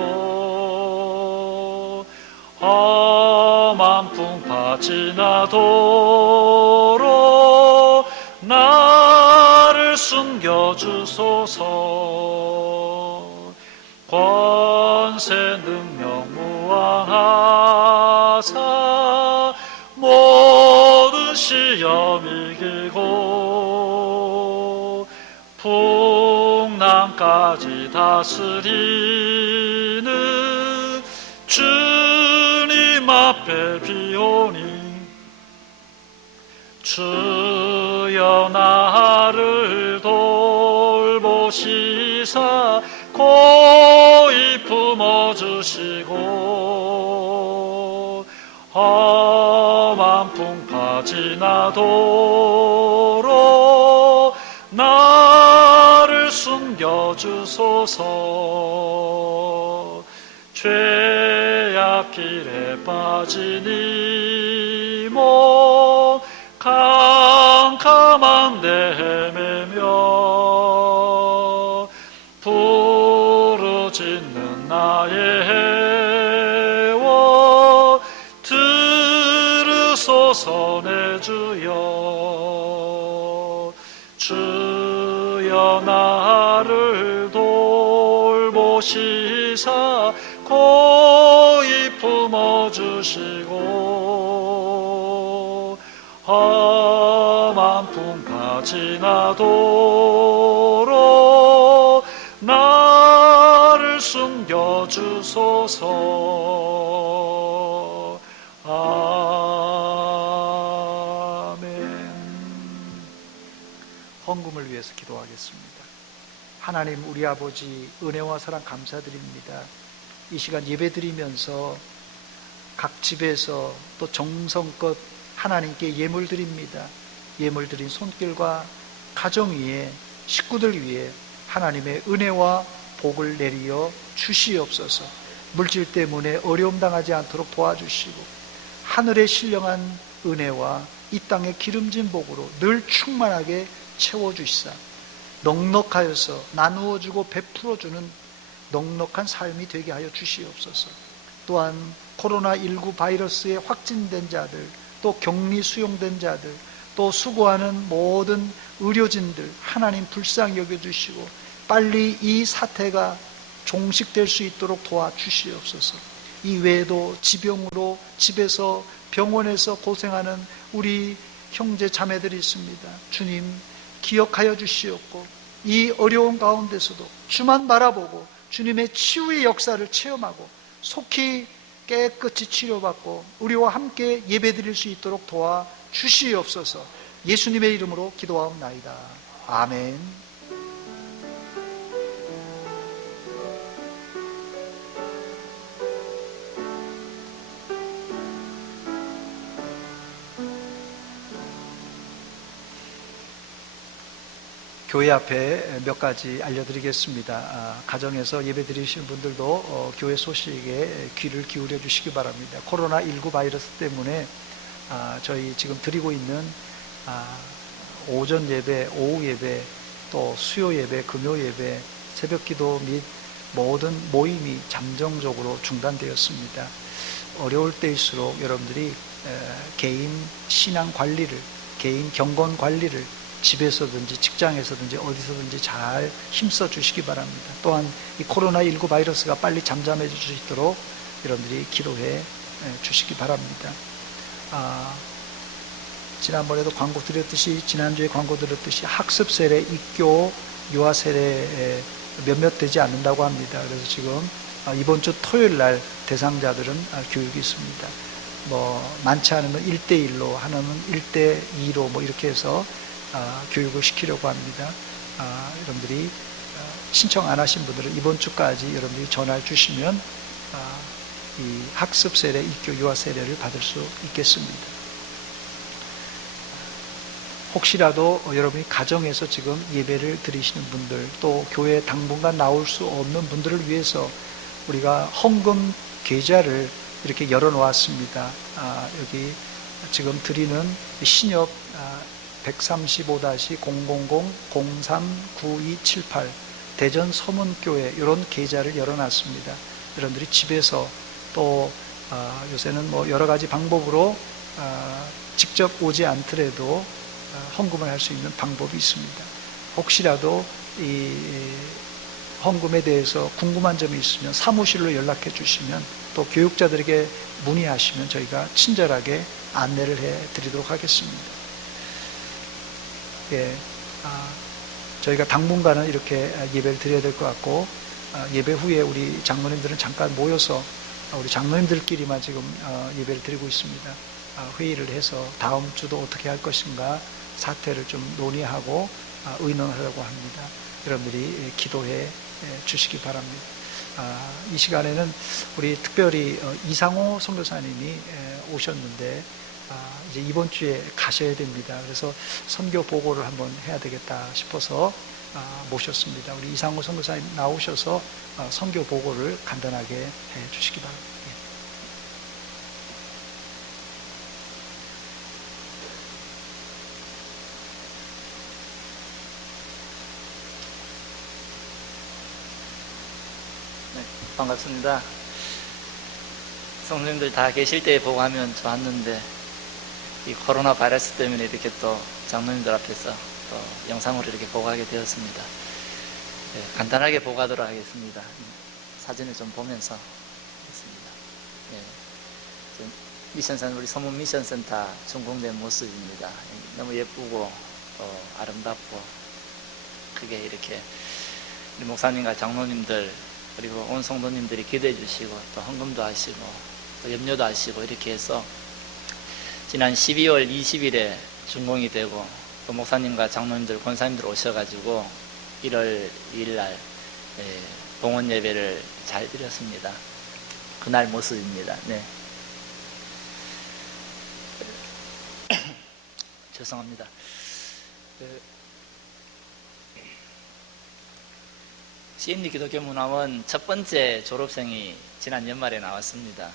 험한 풍파 지나도록 나를 숨겨주소서. 권세 능력 무한하사 모든 시험 이기고 풍랑까지 다스리는 주님 앞에 비오니 주여 나를 돌보시사 고이 품어주시고 험한 풍파 지나도록 나를 숨겨주소서. 죄악 길에 빠진 이몸 캄캄한 데 헤매며 부르짖는 나의 해원 들으소서. 내 주여 주여 나를 돌보시사 고이 품어주시고 험한 풍파 지나도록 나 여주소서. 아멘. 헌금을 위해서 기도하겠습니다. 하나님 우리 아버지 은혜와 사랑 감사드립니다. 이 시간 예배드리면서 각 집에서 또 정성껏 하나님께 예물 드립니다. 예물 드린 손길과 가정 위에 식구들 위에 하나님의 은혜와 복을 내리어 주시옵소서. 물질 때문에 어려움 당하지 않도록 도와주시고 하늘의 신령한 은혜와 이 땅의 기름진 복으로 늘 충만하게 채워주시사 넉넉하여서 나누어주고 베풀어주는 넉넉한 삶이 되게 하여 주시옵소서. 또한 코로나19 바이러스에 확진된 자들, 또 격리 수용된 자들, 또 수고하는 모든 의료진들 하나님 불쌍히 여겨주시고 빨리 이 사태가 종식될 수 있도록 도와주시옵소서. 이 외에도 지병으로 집에서 병원에서 고생하는 우리 형제 자매들이 있습니다. 주님 기억하여 주시옵고 이 어려운 가운데서도 주만 바라보고 주님의 치유의 역사를 체험하고 속히 깨끗이 치료받고 우리와 함께 예배드릴 수 있도록 도와주시옵소서. 예수님의 이름으로 기도하옵나이다. 아멘. 교회 앞에 몇 가지 알려드리겠습니다. 가정에서 예배 드리시는 분들도 교회 소식에 귀를 기울여 주시기 바랍니다. 코로나19 바이러스 때문에 저희 지금 드리고 있는 오전 예배, 오후 예배, 또 수요 예배, 금요 예배, 새벽 기도 및 모든 모임이 잠정적으로 중단되었습니다. 어려울 때일수록 여러분들이 개인 신앙 관리를, 개인 경건 관리를 집에서든지 직장에서든지 어디서든지 잘 힘써 주시기 바랍니다. 또한 이 코로나19 바이러스가 빨리 잠잠해질 수 있도록 여러분들이 기도해 주시기 바랍니다. 지난번에도 광고 드렸듯이, 지난주에 광고 드렸듯이 학습 세례, 입교, 유아 세례에 몇몇 되지 않는다고 합니다. 그래서 지금 이번 주 토요일 날 대상자들은 교육이 있습니다. 많지 않으면 1대1로, 하나는 1대2로 이렇게 해서 교육을 시키려고 합니다. 여러분들이 신청 안 하신 분들은 이번 주까지 여러분들이 전화를 주시면 이 학습 세례, 입교, 유아 세례를 받을 수 있겠습니다. 혹시라도 여러분이 가정에서 지금 예배를 드리시는 분들, 또 교회 당분간 나올 수 없는 분들을 위해서 우리가 헌금 계좌를 이렇게 열어놓았습니다. 여기 지금 드리는 신협 135-000-039278 대전 서문교회 이런 계좌를 열어놨습니다. 여러분들이 집에서 또 요새는 여러 가지 방법으로 직접 오지 않더라도 헌금을 할 수 있는 방법이 있습니다. 혹시라도 이 헌금에 대해서 궁금한 점이 있으면 사무실로 연락해 주시면, 또 교육자들에게 문의하시면 저희가 친절하게 안내를 해 드리도록 하겠습니다. 예, 저희가 당분간은 이렇게 예배를 드려야 될 것 같고, 예배 후에 우리 장로님들은 잠깐 모여서 우리 장로님들끼리만 지금 예배를 드리고 있습니다. 회의를 해서 다음 주도 어떻게 할 것인가 사태를 좀 논의하고 의논하려고 합니다. 여러분들이 기도해 주시기 바랍니다. 이 시간에는 우리 특별히 이상호 선교사님이 오셨는데 이제 이번 주에 가셔야 됩니다. 그래서 선교 보고를 한번 해야 되겠다 싶어서 모셨습니다. 우리 이상호 선교사님 나오셔서 선교 보고를 간단하게 해 주시기 바랍니다. 네, 반갑습니다. 성도님들 다 계실 때 보고하면 좋았는데 이 코로나 바이러스 때문에 이렇게 또 장로님들 앞에서 또 영상으로 이렇게 보고하게 되었습니다. 네, 간단하게 보고하도록 하겠습니다. 사진을 좀 보면서 하겠습니다. 네, 미션센터, 우리 서문 미션센터 준공된 모습입니다. 너무 예쁘고 또 아름답고 크게 이렇게 우리 목사님과 장로님들 그리고 온 성도님들이 기도해 주시고 또 헌금도 하시고 또 염려도 하시고 이렇게 해서 지난 12월 20일에 준공이 되고 또 목사님과 장로님들, 권사님들 오셔가지고 1월 2일날 봉헌 예배를 잘 드렸습니다. 그날 모습입니다. 네. 죄송합니다. CMD 기독교 문화원 첫 번째 졸업생이 지난 연말에 나왔습니다.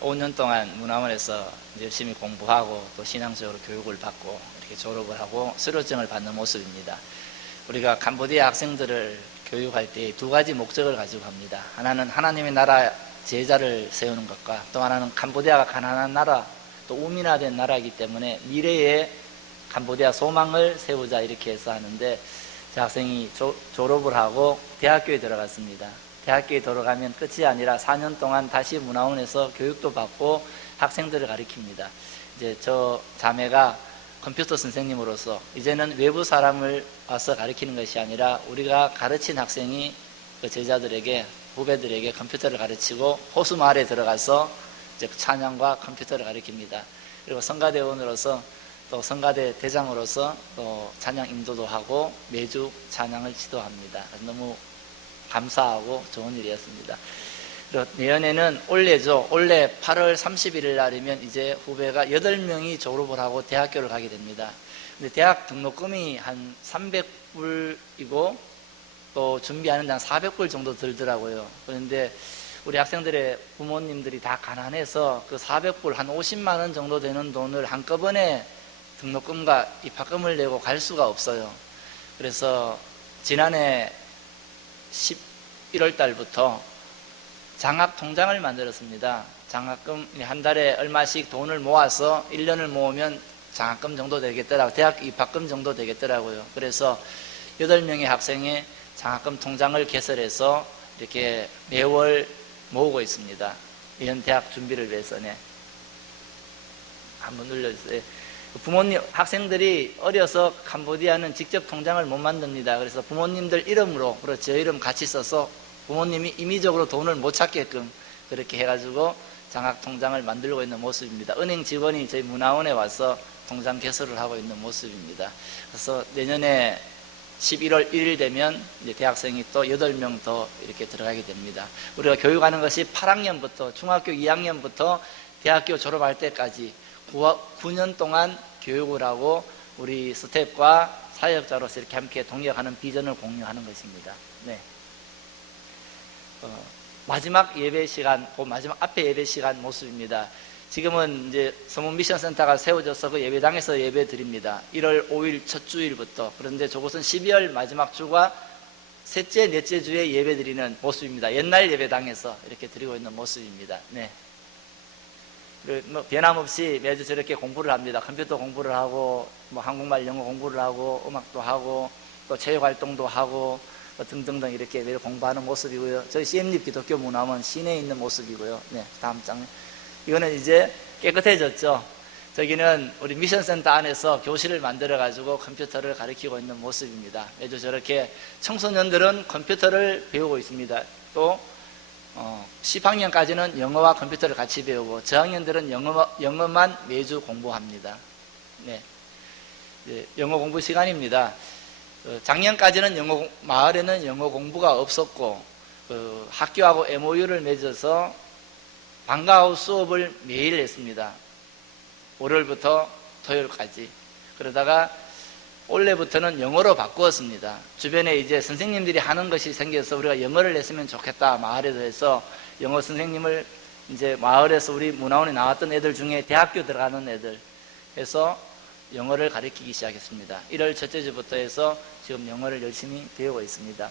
5년 동안 문화원에서 열심히 공부하고 또 신앙적으로 교육을 받고 이렇게 졸업을 하고 수료증을 받는 모습입니다. 우리가 캄보디아 학생들을 교육할 때 두 가지 목적을 가지고 합니다. 하나는 하나님의 나라 제자를 세우는 것과 또 하나는 캄보디아가 가난한 나라 또 우민화된 나라이기 때문에 미래의 캄보디아 소망을 세우자 이렇게 해서 하는데 제 학생이 졸업을 하고 대학교에 들어갔습니다. 대학교에 들어가면 끝이 아니라 4년 동안 다시 문화원에서 교육도 받고 학생들을 가르칩니다. 이제 저 자매가 컴퓨터 선생님으로서 이제는 외부 사람을 와서 가르치는 것이 아니라 우리가 가르친 학생이 그 제자들에게 후배들에게 컴퓨터를 가르치고 호수마을에 들어가서 이제 찬양과 컴퓨터를 가르칩니다. 그리고 성가대원으로서 또 성가대 대장으로서 또 찬양 인도도 하고 매주 찬양을 지도합니다. 너무 감사하고 좋은 일이었습니다. 그리고 내년에는 올해죠. 올해 8월 31일 날이면 이제 후배가 8명이 졸업을 하고 대학교를 가게 됩니다. 근데 대학 등록금이 한 300불이고 또 준비하는 데 한 400불 정도 들더라고요. 그런데 우리 학생들의 부모님들이 다 가난해서 그 400불 한 50만 원 정도 되는 돈을 한꺼번에 등록금과 입학금을 내고 갈 수가 없어요. 그래서 지난해 11월 달부터 장학 통장을 만들었습니다. 장학금 한 달에 얼마씩 돈을 모아서 1년을 모으면 장학금 정도 되겠더라고요. 대학 입학금 정도 되겠더라고요. 그래서 8명의 학생의 장학금 통장을 개설해서 이렇게 매월 모으고 있습니다. 이런 대학 준비를 위해서네. 한번 눌러주세요. 부모님, 학생들이 어려서 캄보디아는 직접 통장을 못 만듭니다. 그래서 부모님들 이름으로, 그리고 제 이름 같이 써서 부모님이 임의적으로 돈을 못 찾게끔 그렇게 해가지고 장학 통장을 만들고 있는 모습입니다. 은행 직원이 저희 문화원에 와서 통장 개설을 하고 있는 모습입니다. 그래서 내년에 11월 1일 되면 이제 대학생이 또 8명 더 이렇게 들어가게 됩니다. 우리가 교육하는 것이 8학년부터 중학교 2학년부터 대학교 졸업할 때까지 9년 동안 교육을 하고 우리 스텝과 사역자로서 이렇게 함께 동역하는 비전을 공유하는 것입니다. 네. 마지막 예배 시간, 그 마지막 앞에 예배 시간 모습입니다. 지금은 이제 서문 미션 센터가 세워져서 그 예배당에서 예배 드립니다. 1월 5일 첫 주일부터. 그런데 저곳은 12월 마지막 주가 셋째, 넷째 주에 예배 드리는 모습입니다. 옛날 예배당에서 이렇게 드리고 있는 모습입니다. 네. 뭐 변함없이 매주 저렇게 공부를 합니다. 컴퓨터 공부를 하고, 뭐 한국말, 영어 공부를 하고, 음악도 하고, 또 체육활동도 하고, 등등등 이렇게 매일 공부하는 모습이고요. 저희 CMD 기독교 문화원 시내에 있는 모습이고요. 네, 다음 장. 이거는 이제 깨끗해졌죠. 저기는 우리 미션센터 안에서 교실을 만들어가지고 컴퓨터를 가르치고 있는 모습입니다. 매주 저렇게 청소년들은 컴퓨터를 배우고 있습니다. 또 10학년까지는 영어와 컴퓨터를 같이 배우고 저학년들은 영어만 매주 공부합니다. 네, 영어 공부 시간입니다. 작년까지는 마을에는 영어 공부가 없었고 학교하고 MOU를 맺어서 방과후 수업을 매일 했습니다. 월요일부터 토요일까지. 그러다가 올해부터는 영어로 바꾸었습니다. 주변에 이제 선생님들이 하는 것이 생겨서 우리가 영어를 냈으면 좋겠다 마을에서 해서 영어 선생님을 이제 마을에서 우리 문화원에 나왔던 애들 중에 대학교 들어가는 애들 해서 영어를 가르치기 시작했습니다. 1월 첫째 주부터 해서 지금 영어를 열심히 배우고 있습니다.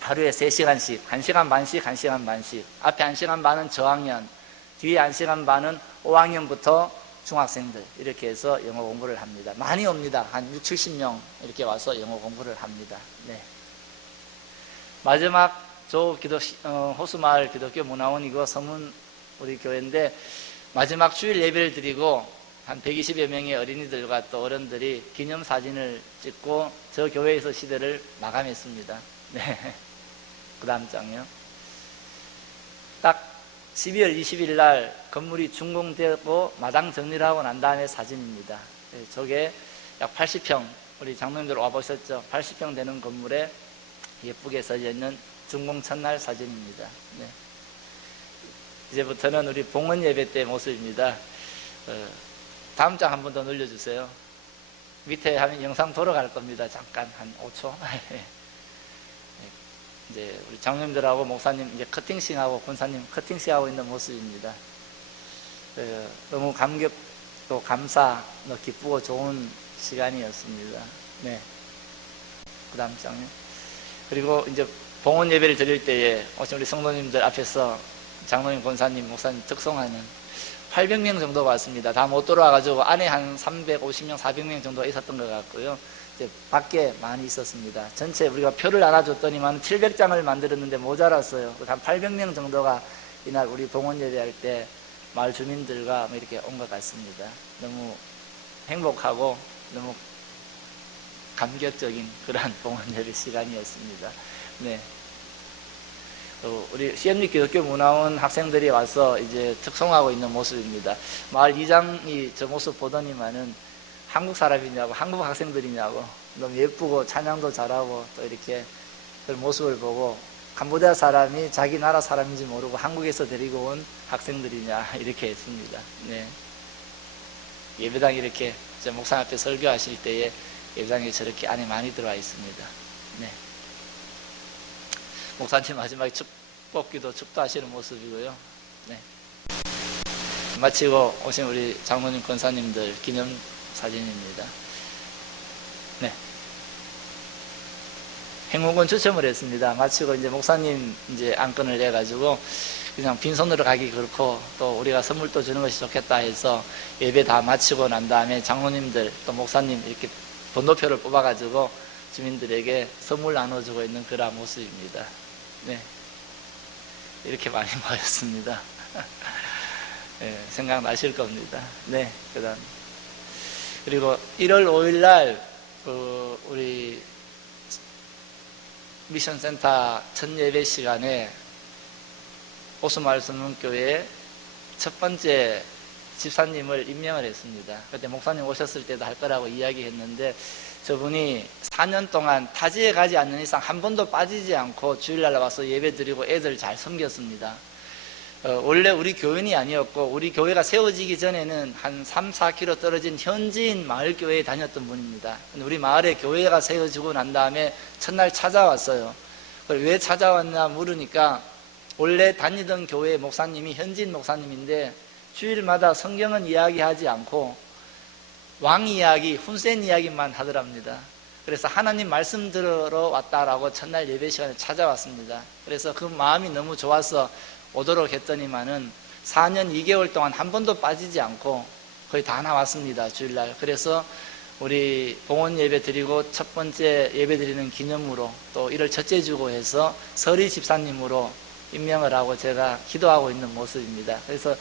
하루에 3시간씩, 1시간 반씩, 1시간 반씩. 앞에 1시간 반은 저학년, 뒤에 1시간 반은 5학년부터 중학생들 이렇게 해서 영어 공부를 합니다. 많이 옵니다. 한 6, 70명 이렇게 와서 영어 공부를 합니다. 네. 마지막 저 호수마을 기독교 문화원이고 서문 우리 교회인데 마지막 주일 예배를 드리고 한 120여 명의 어린이들과 또 어른들이 기념사진을 찍고 저 교회에서 시대를 마감했습니다. 네. 그 다음 장이요. 딱 12월 20일 날 건물이 준공되고 마당 정리를 하고 난 다음에 사진입니다. 네, 저게 약 80평, 우리 장로님들 와보셨죠? 80평 되는 건물에 예쁘게 서져 있는 준공 첫날 사진입니다. 네. 이제부터는 우리 봉헌 예배 때 모습입니다. 다음 장 한 번 더 늘려주세요. 밑에 하면 영상 돌아갈 겁니다. 잠깐 한 5초. 이제 우리 장로님들하고 목사님 이제 커팅싱하고 권사님 커팅싱하고 있는 모습입니다. 너무 감격도 감사, 기쁘고 좋은 시간이었습니다. 네. 그 다음 장면. 그리고 이제 봉헌 예배를 드릴 때에 우리 성도님들 앞에서 장로님, 권사님, 목사님 특송하는 800명 정도가 왔습니다. 다 못 돌아와가지고 안에 한 350명, 400명 정도가 있었던 것 같고요. 이제 밖에 많이 있었습니다. 전체 우리가 표를 나눠줬더니만 700장을 만들었는데 모자랐어요. 한 800명 정도가 이날 우리 봉헌 예배할 때 마을 주민들과 이렇게 온 것 같습니다. 너무 행복하고 너무 감격적인 그러한 봉헌 예배 시간이었습니다. 네. 우리 시엠리 기독교 문화원 학생들이 와서 이제 특송하고 있는 모습입니다. 마을 이장이 저 모습 보더니만은 한국 사람이냐고, 한국 학생들이냐고, 너무 예쁘고 찬양도 잘하고 또 이렇게 그 모습을 보고 캄보디아 사람이 자기 나라 사람인지 모르고 한국에서 데리고 온 학생들이냐 이렇게 했습니다. 네. 예배당 이렇게 목사 앞에 설교하실 때에 예배당에 저렇게 안에 많이 들어와 있습니다. 네. 목사님 마지막에 축복기도 축도하시는 모습이고요. 네. 마치고 오신 우리 장로님, 권사님들 기념 사진입니다. 네. 행운권 추첨을 했습니다. 마치고 이제 목사님 이제 안건을 내가지고 그냥 빈손으로 가기 그렇고 또 우리가 선물도 주는 것이 좋겠다 해서 예배 다 마치고 난 다음에 장로님들 또 목사님 이렇게 번호표를 뽑아가지고 주민들에게 선물 나눠주고 있는 그런 모습입니다. 네. 이렇게 많이 모였습니다. 네, 생각나실 겁니다. 네. 그다음 그리고 1월 5일 날 우리 미션센터 첫 예배 시간에 호수마을 선문교회 첫 번째 집사님을 임명을 했습니다. 그때 목사님 오셨을 때도 할 거라고 이야기했는데 저분이 4년 동안 타지에 가지 않는 이상 한 번도 빠지지 않고 주일날 와서 예배 드리고 애들 잘 섬겼습니다. 원래 우리 교인이 아니었고 우리 교회가 세워지기 전에는 한 3, 4km 떨어진 현지인 마을교회에 다녔던 분입니다. 우리 마을에 교회가 세워지고 난 다음에 첫날 찾아왔어요. 왜 찾아왔나 물으니까 원래 다니던 교회 목사님이 현지인 목사님인데 주일마다 성경은 이야기하지 않고 왕 이야기, 훈센 이야기만 하더랍니다. 그래서 하나님 말씀 들으러 왔다라고 첫날 예배 시간에 찾아왔습니다. 그래서 그 마음이 너무 좋아서 오도록 했더니만은 4년 2개월 동안 한 번도 빠지지 않고 거의 다 나왔습니다. 주일날. 그래서 우리 봉헌 예배 드리고 첫 번째 예배 드리는 기념으로 또 1월 첫째 주고 해서 서리 집사님으로 임명을 하고 제가 기도하고 있는 모습입니다. 그래서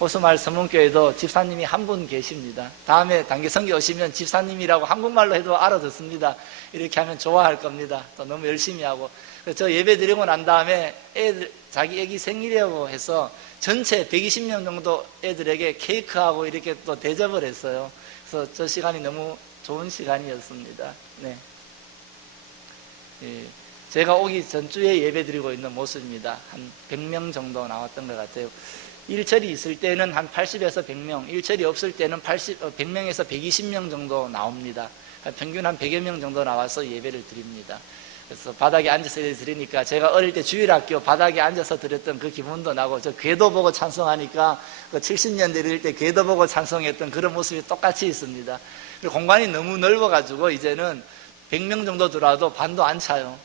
호수마을 선문교회도 집사님이 한 분 계십니다. 다음에 단기성교 오시면 집사님이라고 한국말로 해도 알아듣습니다. 이렇게 하면 좋아할 겁니다. 또 너무 열심히 하고. 저 예배 드리고 난 다음에 애들, 자기 애기 생일이라고 해서 전체 120명 정도 애들에게 케이크하고 이렇게 또 대접을 했어요. 그래서 저 시간이 너무 좋은 시간이었습니다. 네. 예. 제가 오기 전주에 예배 드리고 있는 모습입니다. 한 100명 정도 나왔던 것 같아요. 일철이 있을 때는 한 80에서 100명, 일철이 없을 때는 100명에서 120명 정도 나옵니다. 평균 한 100여 명 정도 나와서 예배를 드립니다. 그래서 바닥에 앉아서 예배 드리니까 제가 어릴 때 주일학교 바닥에 앉아서 드렸던 그 기분도 나고 저 궤도 보고 찬송하니까 그 70년대 드릴 때 궤도 보고 찬송했던 그런 모습이 똑같이 있습니다. 그리고 공간이 너무 넓어가지고 이제는 100명 정도 들어와도 반도 안 차요.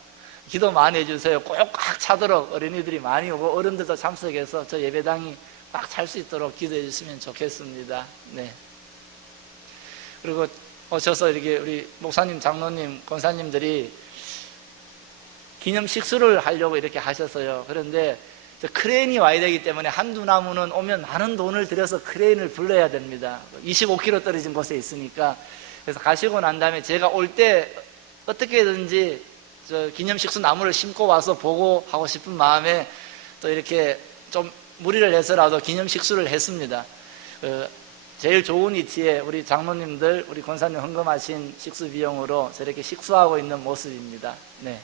기도 많이 해주세요. 꼭 꽉 차도록 어린이들이 많이 오고 어른들도 참석해서 저 예배당이 꽉 찰 수 있도록 기도해 주시면 좋겠습니다. 네. 그리고 오셔서 이렇게 우리 목사님, 장로님, 권사님들이 기념 식수를 하려고 이렇게 하셨어요. 그런데 크레인이 와야 되기 때문에 한두 나무는 오면 많은 돈을 들여서 크레인을 불러야 됩니다. 25km 떨어진 곳에 있으니까. 그래서 가시고 난 다음에 제가 올 때 어떻게든지 저 기념식수 나무를 심고 와서 보고 하고 싶은 마음에 또 이렇게 좀 무리를 해서라도 기념 식수를 했습니다. 제일 좋은 위치에 우리 장로님들, 우리 권사님 헌금하신 식수 비용으로 저렇게 식수하고 있는 모습입니다. 네.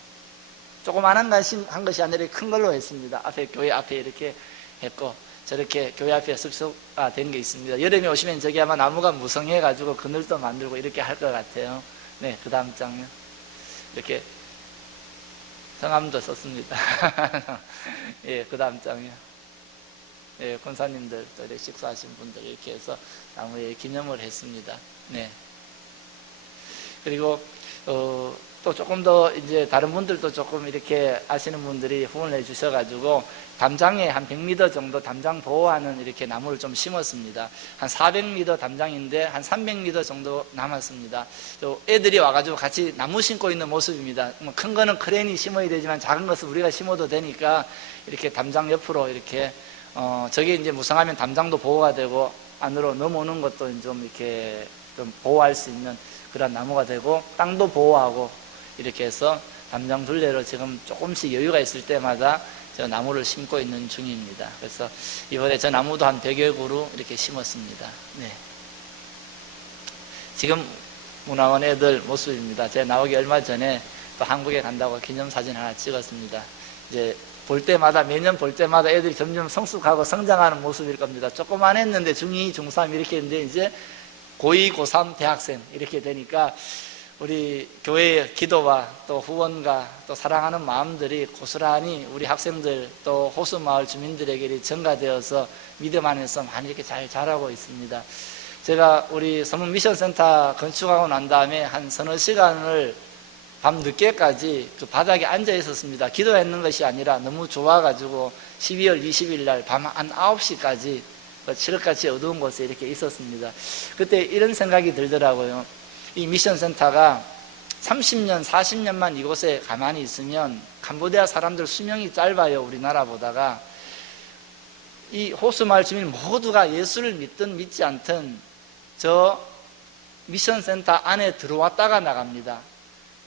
조그만한 한 것이 아니라 큰 걸로 했습니다. 앞에, 교회 앞에 이렇게 했고, 저렇게 교회 앞에 습소가 된 게 있습니다. 여름에 오시면 저기 아마 나무가 무성해가지고 그늘도 만들고 이렇게 할 것 같아요. 네, 그 다음 장면. 이렇게 성함도 썼습니다. 예, 그 다음 장면. 예, 권사님들, 또 이렇게 식사하신 분들 이렇게 해서 나무에 기념을 했습니다. 네. 그리고, 또 조금 더 이제 다른 분들도 조금 이렇게 아시는 분들이 후원을 해주셔가지고 담장에 한 100m 정도 담장 보호하는 이렇게 나무를 좀 심었습니다. 한 400m 담장인데 한 300m 정도 남았습니다. 또 애들이 와가지고 같이 나무 심고 있는 모습입니다. 큰 거는 크레인이 심어야 되지만 작은 것은 우리가 심어도 되니까 이렇게 담장 옆으로 이렇게 저게 이제 무성하면 담장도 보호가 되고 안으로 넘어오는 것도 좀 이렇게 좀 보호할 수 있는 그런 나무가 되고 땅도 보호하고 이렇게 해서 담장 둘레로 지금 조금씩 여유가 있을 때마다 저 나무를 심고 있는 중입니다. 그래서 이번에 저 나무도 한 100여 그루 이렇게 심었습니다. 네. 지금 문화원 애들 모습입니다. 제가 나오기 얼마 전에 또 한국에 간다고 기념사진 하나 찍었습니다. 이제 볼 때마다, 매년 볼 때마다 애들이 점점 성숙하고 성장하는 모습일 겁니다. 조그만 했는데 중2, 중3 이렇게 했는데 이제 고2, 고3 대학생 이렇게 되니까 우리 교회의 기도와 또 후원과 또 사랑하는 마음들이 고스란히 우리 학생들 또 호수마을 주민들에게 전가되어서 믿음 안에서 많이 이렇게 잘 자라고 있습니다. 제가 우리 서문 미션센터 건축하고 난 다음에 한 서너 시간을 밤 늦게까지 그 바닥에 앉아 있었습니다. 기도했는 것이 아니라 너무 좋아가지고 12월 20일 날 밤 한 9시까지 칠흑같이 어두운 곳에 이렇게 있었습니다. 그때 이런 생각이 들더라고요. 이 미션센터가 30년, 40년만 이곳에 가만히 있으면 캄보디아 사람들 수명이 짧아요. 우리나라보다가. 이 호수마을 주민 모두가 예수를 믿든 믿지 않든 저 미션센터 안에 들어왔다가 나갑니다.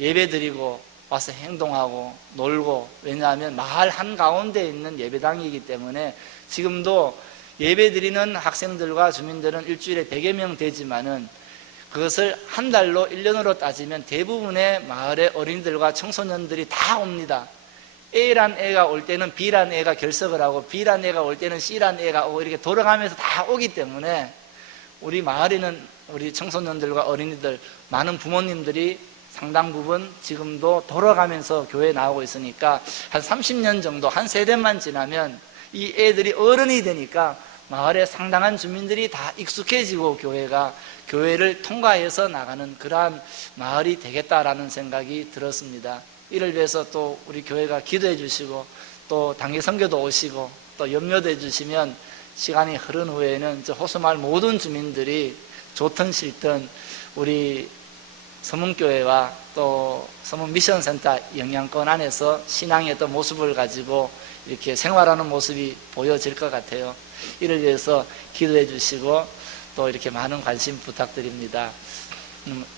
예배드리고 와서 행동하고 놀고, 왜냐하면 마을 한가운데 있는 예배당이기 때문에 지금도 예배드리는 학생들과 주민들은 일주일에 100여 명 되지만은 그것을 한 달로 1년으로 따지면 대부분의 마을의 어린이들과 청소년들이 다 옵니다. A란 애가 올 때는 B란 애가 결석을 하고 B란 애가 올 때는 C란 애가 오고 이렇게 돌아가면서 다 오기 때문에 우리 마을에는 우리 청소년들과 어린이들, 많은 부모님들이 상당 부분 지금도 돌아가면서 교회에 나오고 있으니까 한 30년 정도, 한 세대만 지나면 이 애들이 어른이 되니까 마을에 상당한 주민들이 다 익숙해지고 교회를 통과해서 나가는 그러한 마을이 되겠다라는 생각이 들었습니다. 이를 위해서 또 우리 교회가 기도해 주시고 또 단기 선교도 오시고 또 염려도 해 주시면 시간이 흐른 후에는 저 호수마을 모든 주민들이 좋든 싫든 우리 서문교회와 또 서문미션센터 영향권 안에서 신앙의 어떤 모습을 가지고 이렇게 생활하는 모습이 보여질 것 같아요. 이를 위해서 기도해 주시고 또 이렇게 많은 관심 부탁드립니다.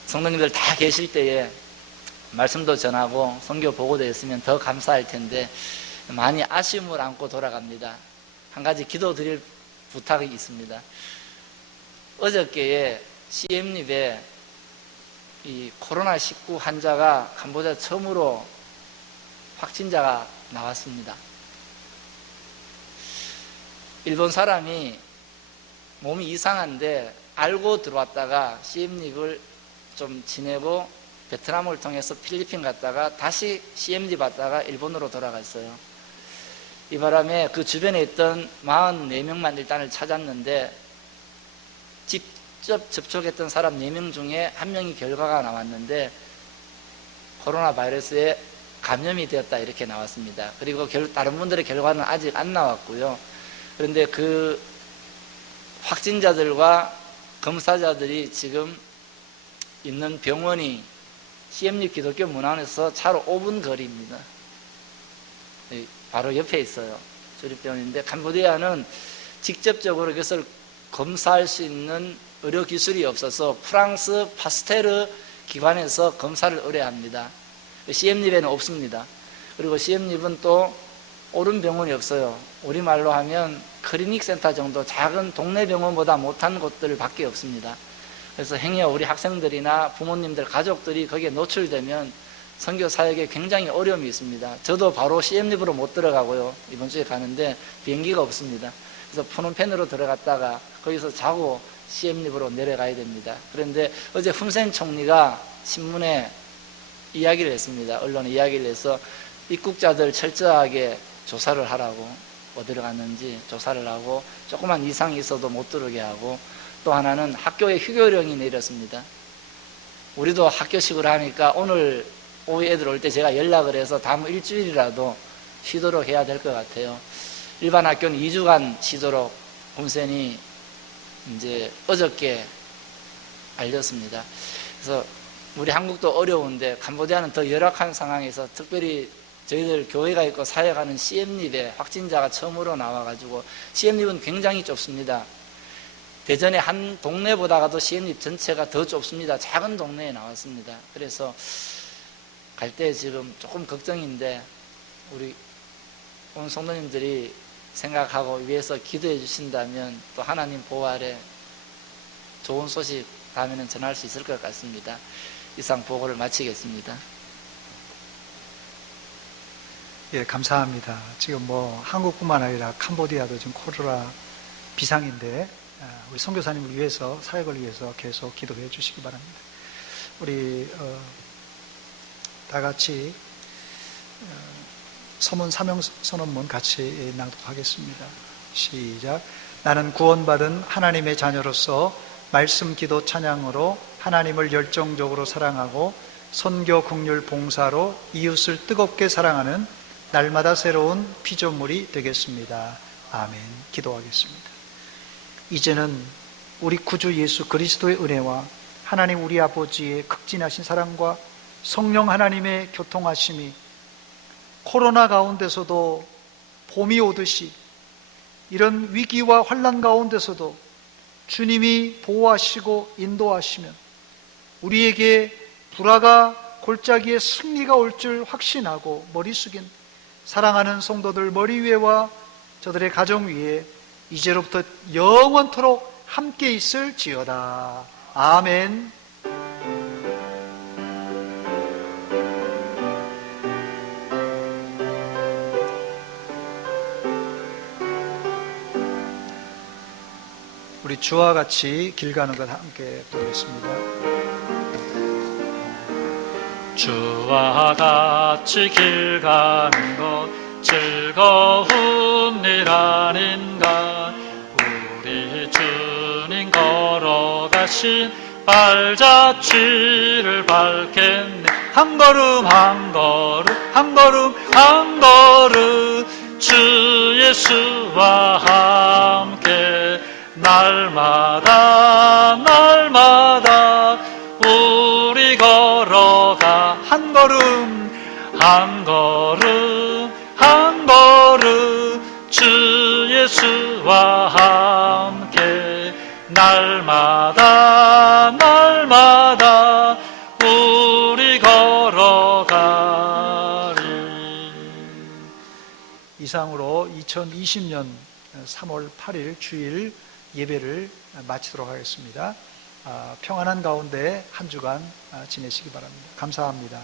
성도님들 다 계실 때에 말씀도 전하고 선교 보고도 했으면 더 감사할 텐데 많이 아쉬움을 안고 돌아갑니다. 한 가지 기도 드릴 부탁이 있습니다. 어저께에 CM립에 이 코로나19 환자가 캄보디아 처음으로 확진자가 나왔습니다. 일본 사람이 몸이 이상한데 알고 들어왔다가 CM립을 좀 지내고 베트남을 통해서 필리핀 갔다가 다시 CM립 왔다가 일본으로 돌아갔어요. 이 바람에 그 주변에 있던 44명만 일단을 찾았는데 직접 접촉했던 사람 4명 중에 1명이 결과가 나왔는데 코로나 바이러스에 감염이 되었다 이렇게 나왔습니다. 그리고 다른 분들의 결과는 아직 안 나왔고요. 그런데 그 확진자들과 검사자들이 지금 있는 병원이 CM립 기독교 문화원에서 차로 5분 거리입니다. 바로 옆에 있어요. 조립병원인데 캄보디아는 직접적으로 이것을 검사할 수 있는 의료 기술이 없어서 프랑스 파스테르 기관에서 검사를 의뢰합니다. CM립에는 없습니다. 그리고 CM립은 또 옳은 병원이 없어요. 우리말로 하면 클리닉 센터 정도 작은 동네 병원보다 못한 곳들 밖에 없습니다. 그래서 행여 우리 학생들이나 부모님들, 가족들이 거기에 노출되면 선교 사역에 굉장히 어려움이 있습니다. 저도 바로 CM립으로 못 들어가고요. 이번 주에 가는데 비행기가 없습니다. 그래서 푸놈펜으로 들어갔다가 거기서 자고 CM립으로 내려가야 됩니다. 그런데 어제 훈센 총리가 신문에 이야기를 했습니다. 언론에 이야기를 해서 입국자들 철저하게 조사를 하라고, 어디로 갔는지 조사를 하고 조그만 이상이 있어도 못 들어오게 하고, 또 하나는 학교에 휴교령이 내렸습니다. 우리도 학교식으로 하니까 오늘 오후에 애들 올 때 제가 연락을 해서 다음 일주일이라도 쉬도록 해야 될 것 같아요. 일반 학교는 2주간 쉬도록 훈센이 이제 어저께 알렸습니다. 그래서 우리 한국도 어려운데 캄보디아는 더 열악한 상황에서 특별히 저희들 교회가 있고 사역하는 CM립에 확진자가 처음으로 나와가지고, CM립은 굉장히 좁습니다. 대전의 한 동네보다가도 CM립 전체가 더 좁습니다. 작은 동네에 나왔습니다. 그래서 갈 때 지금 조금 걱정인데 우리 온 성도님들이 생각하고 위해서 기도해 주신다면 또 하나님 보호 아래 좋은 소식 다음에는 전할 수 있을 것 같습니다. 이상 보고를 마치겠습니다. 예, 감사합니다. 지금 뭐 한국뿐만 아니라 캄보디아도 지금 코로나 비상인데 우리 선교사님을 위해서, 사역을 위해서 계속 기도해 주시기 바랍니다. 우리 다 같이 서문 사명 선언문 같이 낭독하겠습니다. 시작. 나는 구원받은 하나님의 자녀로서 말씀, 기도, 찬양으로 하나님을 열정적으로 사랑하고 선교, 긍휼, 봉사로 이웃을 뜨겁게 사랑하는 날마다 새로운 피조물이 되겠습니다. 아멘. 기도하겠습니다. 이제는 우리 구주 예수 그리스도의 은혜와 하나님 우리 아버지의 극진하신 사랑과 성령 하나님의 교통하심이 코로나 가운데서도 봄이 오듯이 이런 위기와 환난 가운데서도 주님이 보호하시고 인도하시면 우리에게 불화가 골짜기에 승리가 올 줄 확신하고 머리 숙인 사랑하는 성도들 머리 위에와 저들의 가정 위에 이제로부터 영원토록 함께 있을지어다. 아멘. 우리 주와 같이 길 가는 것 함께 부르겠습니다. 주와 같이 길 가는 것 즐거운 일 아닌가. 우리 주님 걸어가신 발자취를 밟겠네. 한 걸음 한 걸음 한 걸음 한 걸음 주 예수와 함께 날마다 날마다 우리 걸어가. 한 걸음 한 걸음 한 걸음 주 예수와 함께 날마다 날마다 우리 걸어가리. 이상으로 2020년 3월 8일 주일 예배를 마치도록 하겠습니다. 평안한 가운데 한 주간 지내시기 바랍니다. 감사합니다.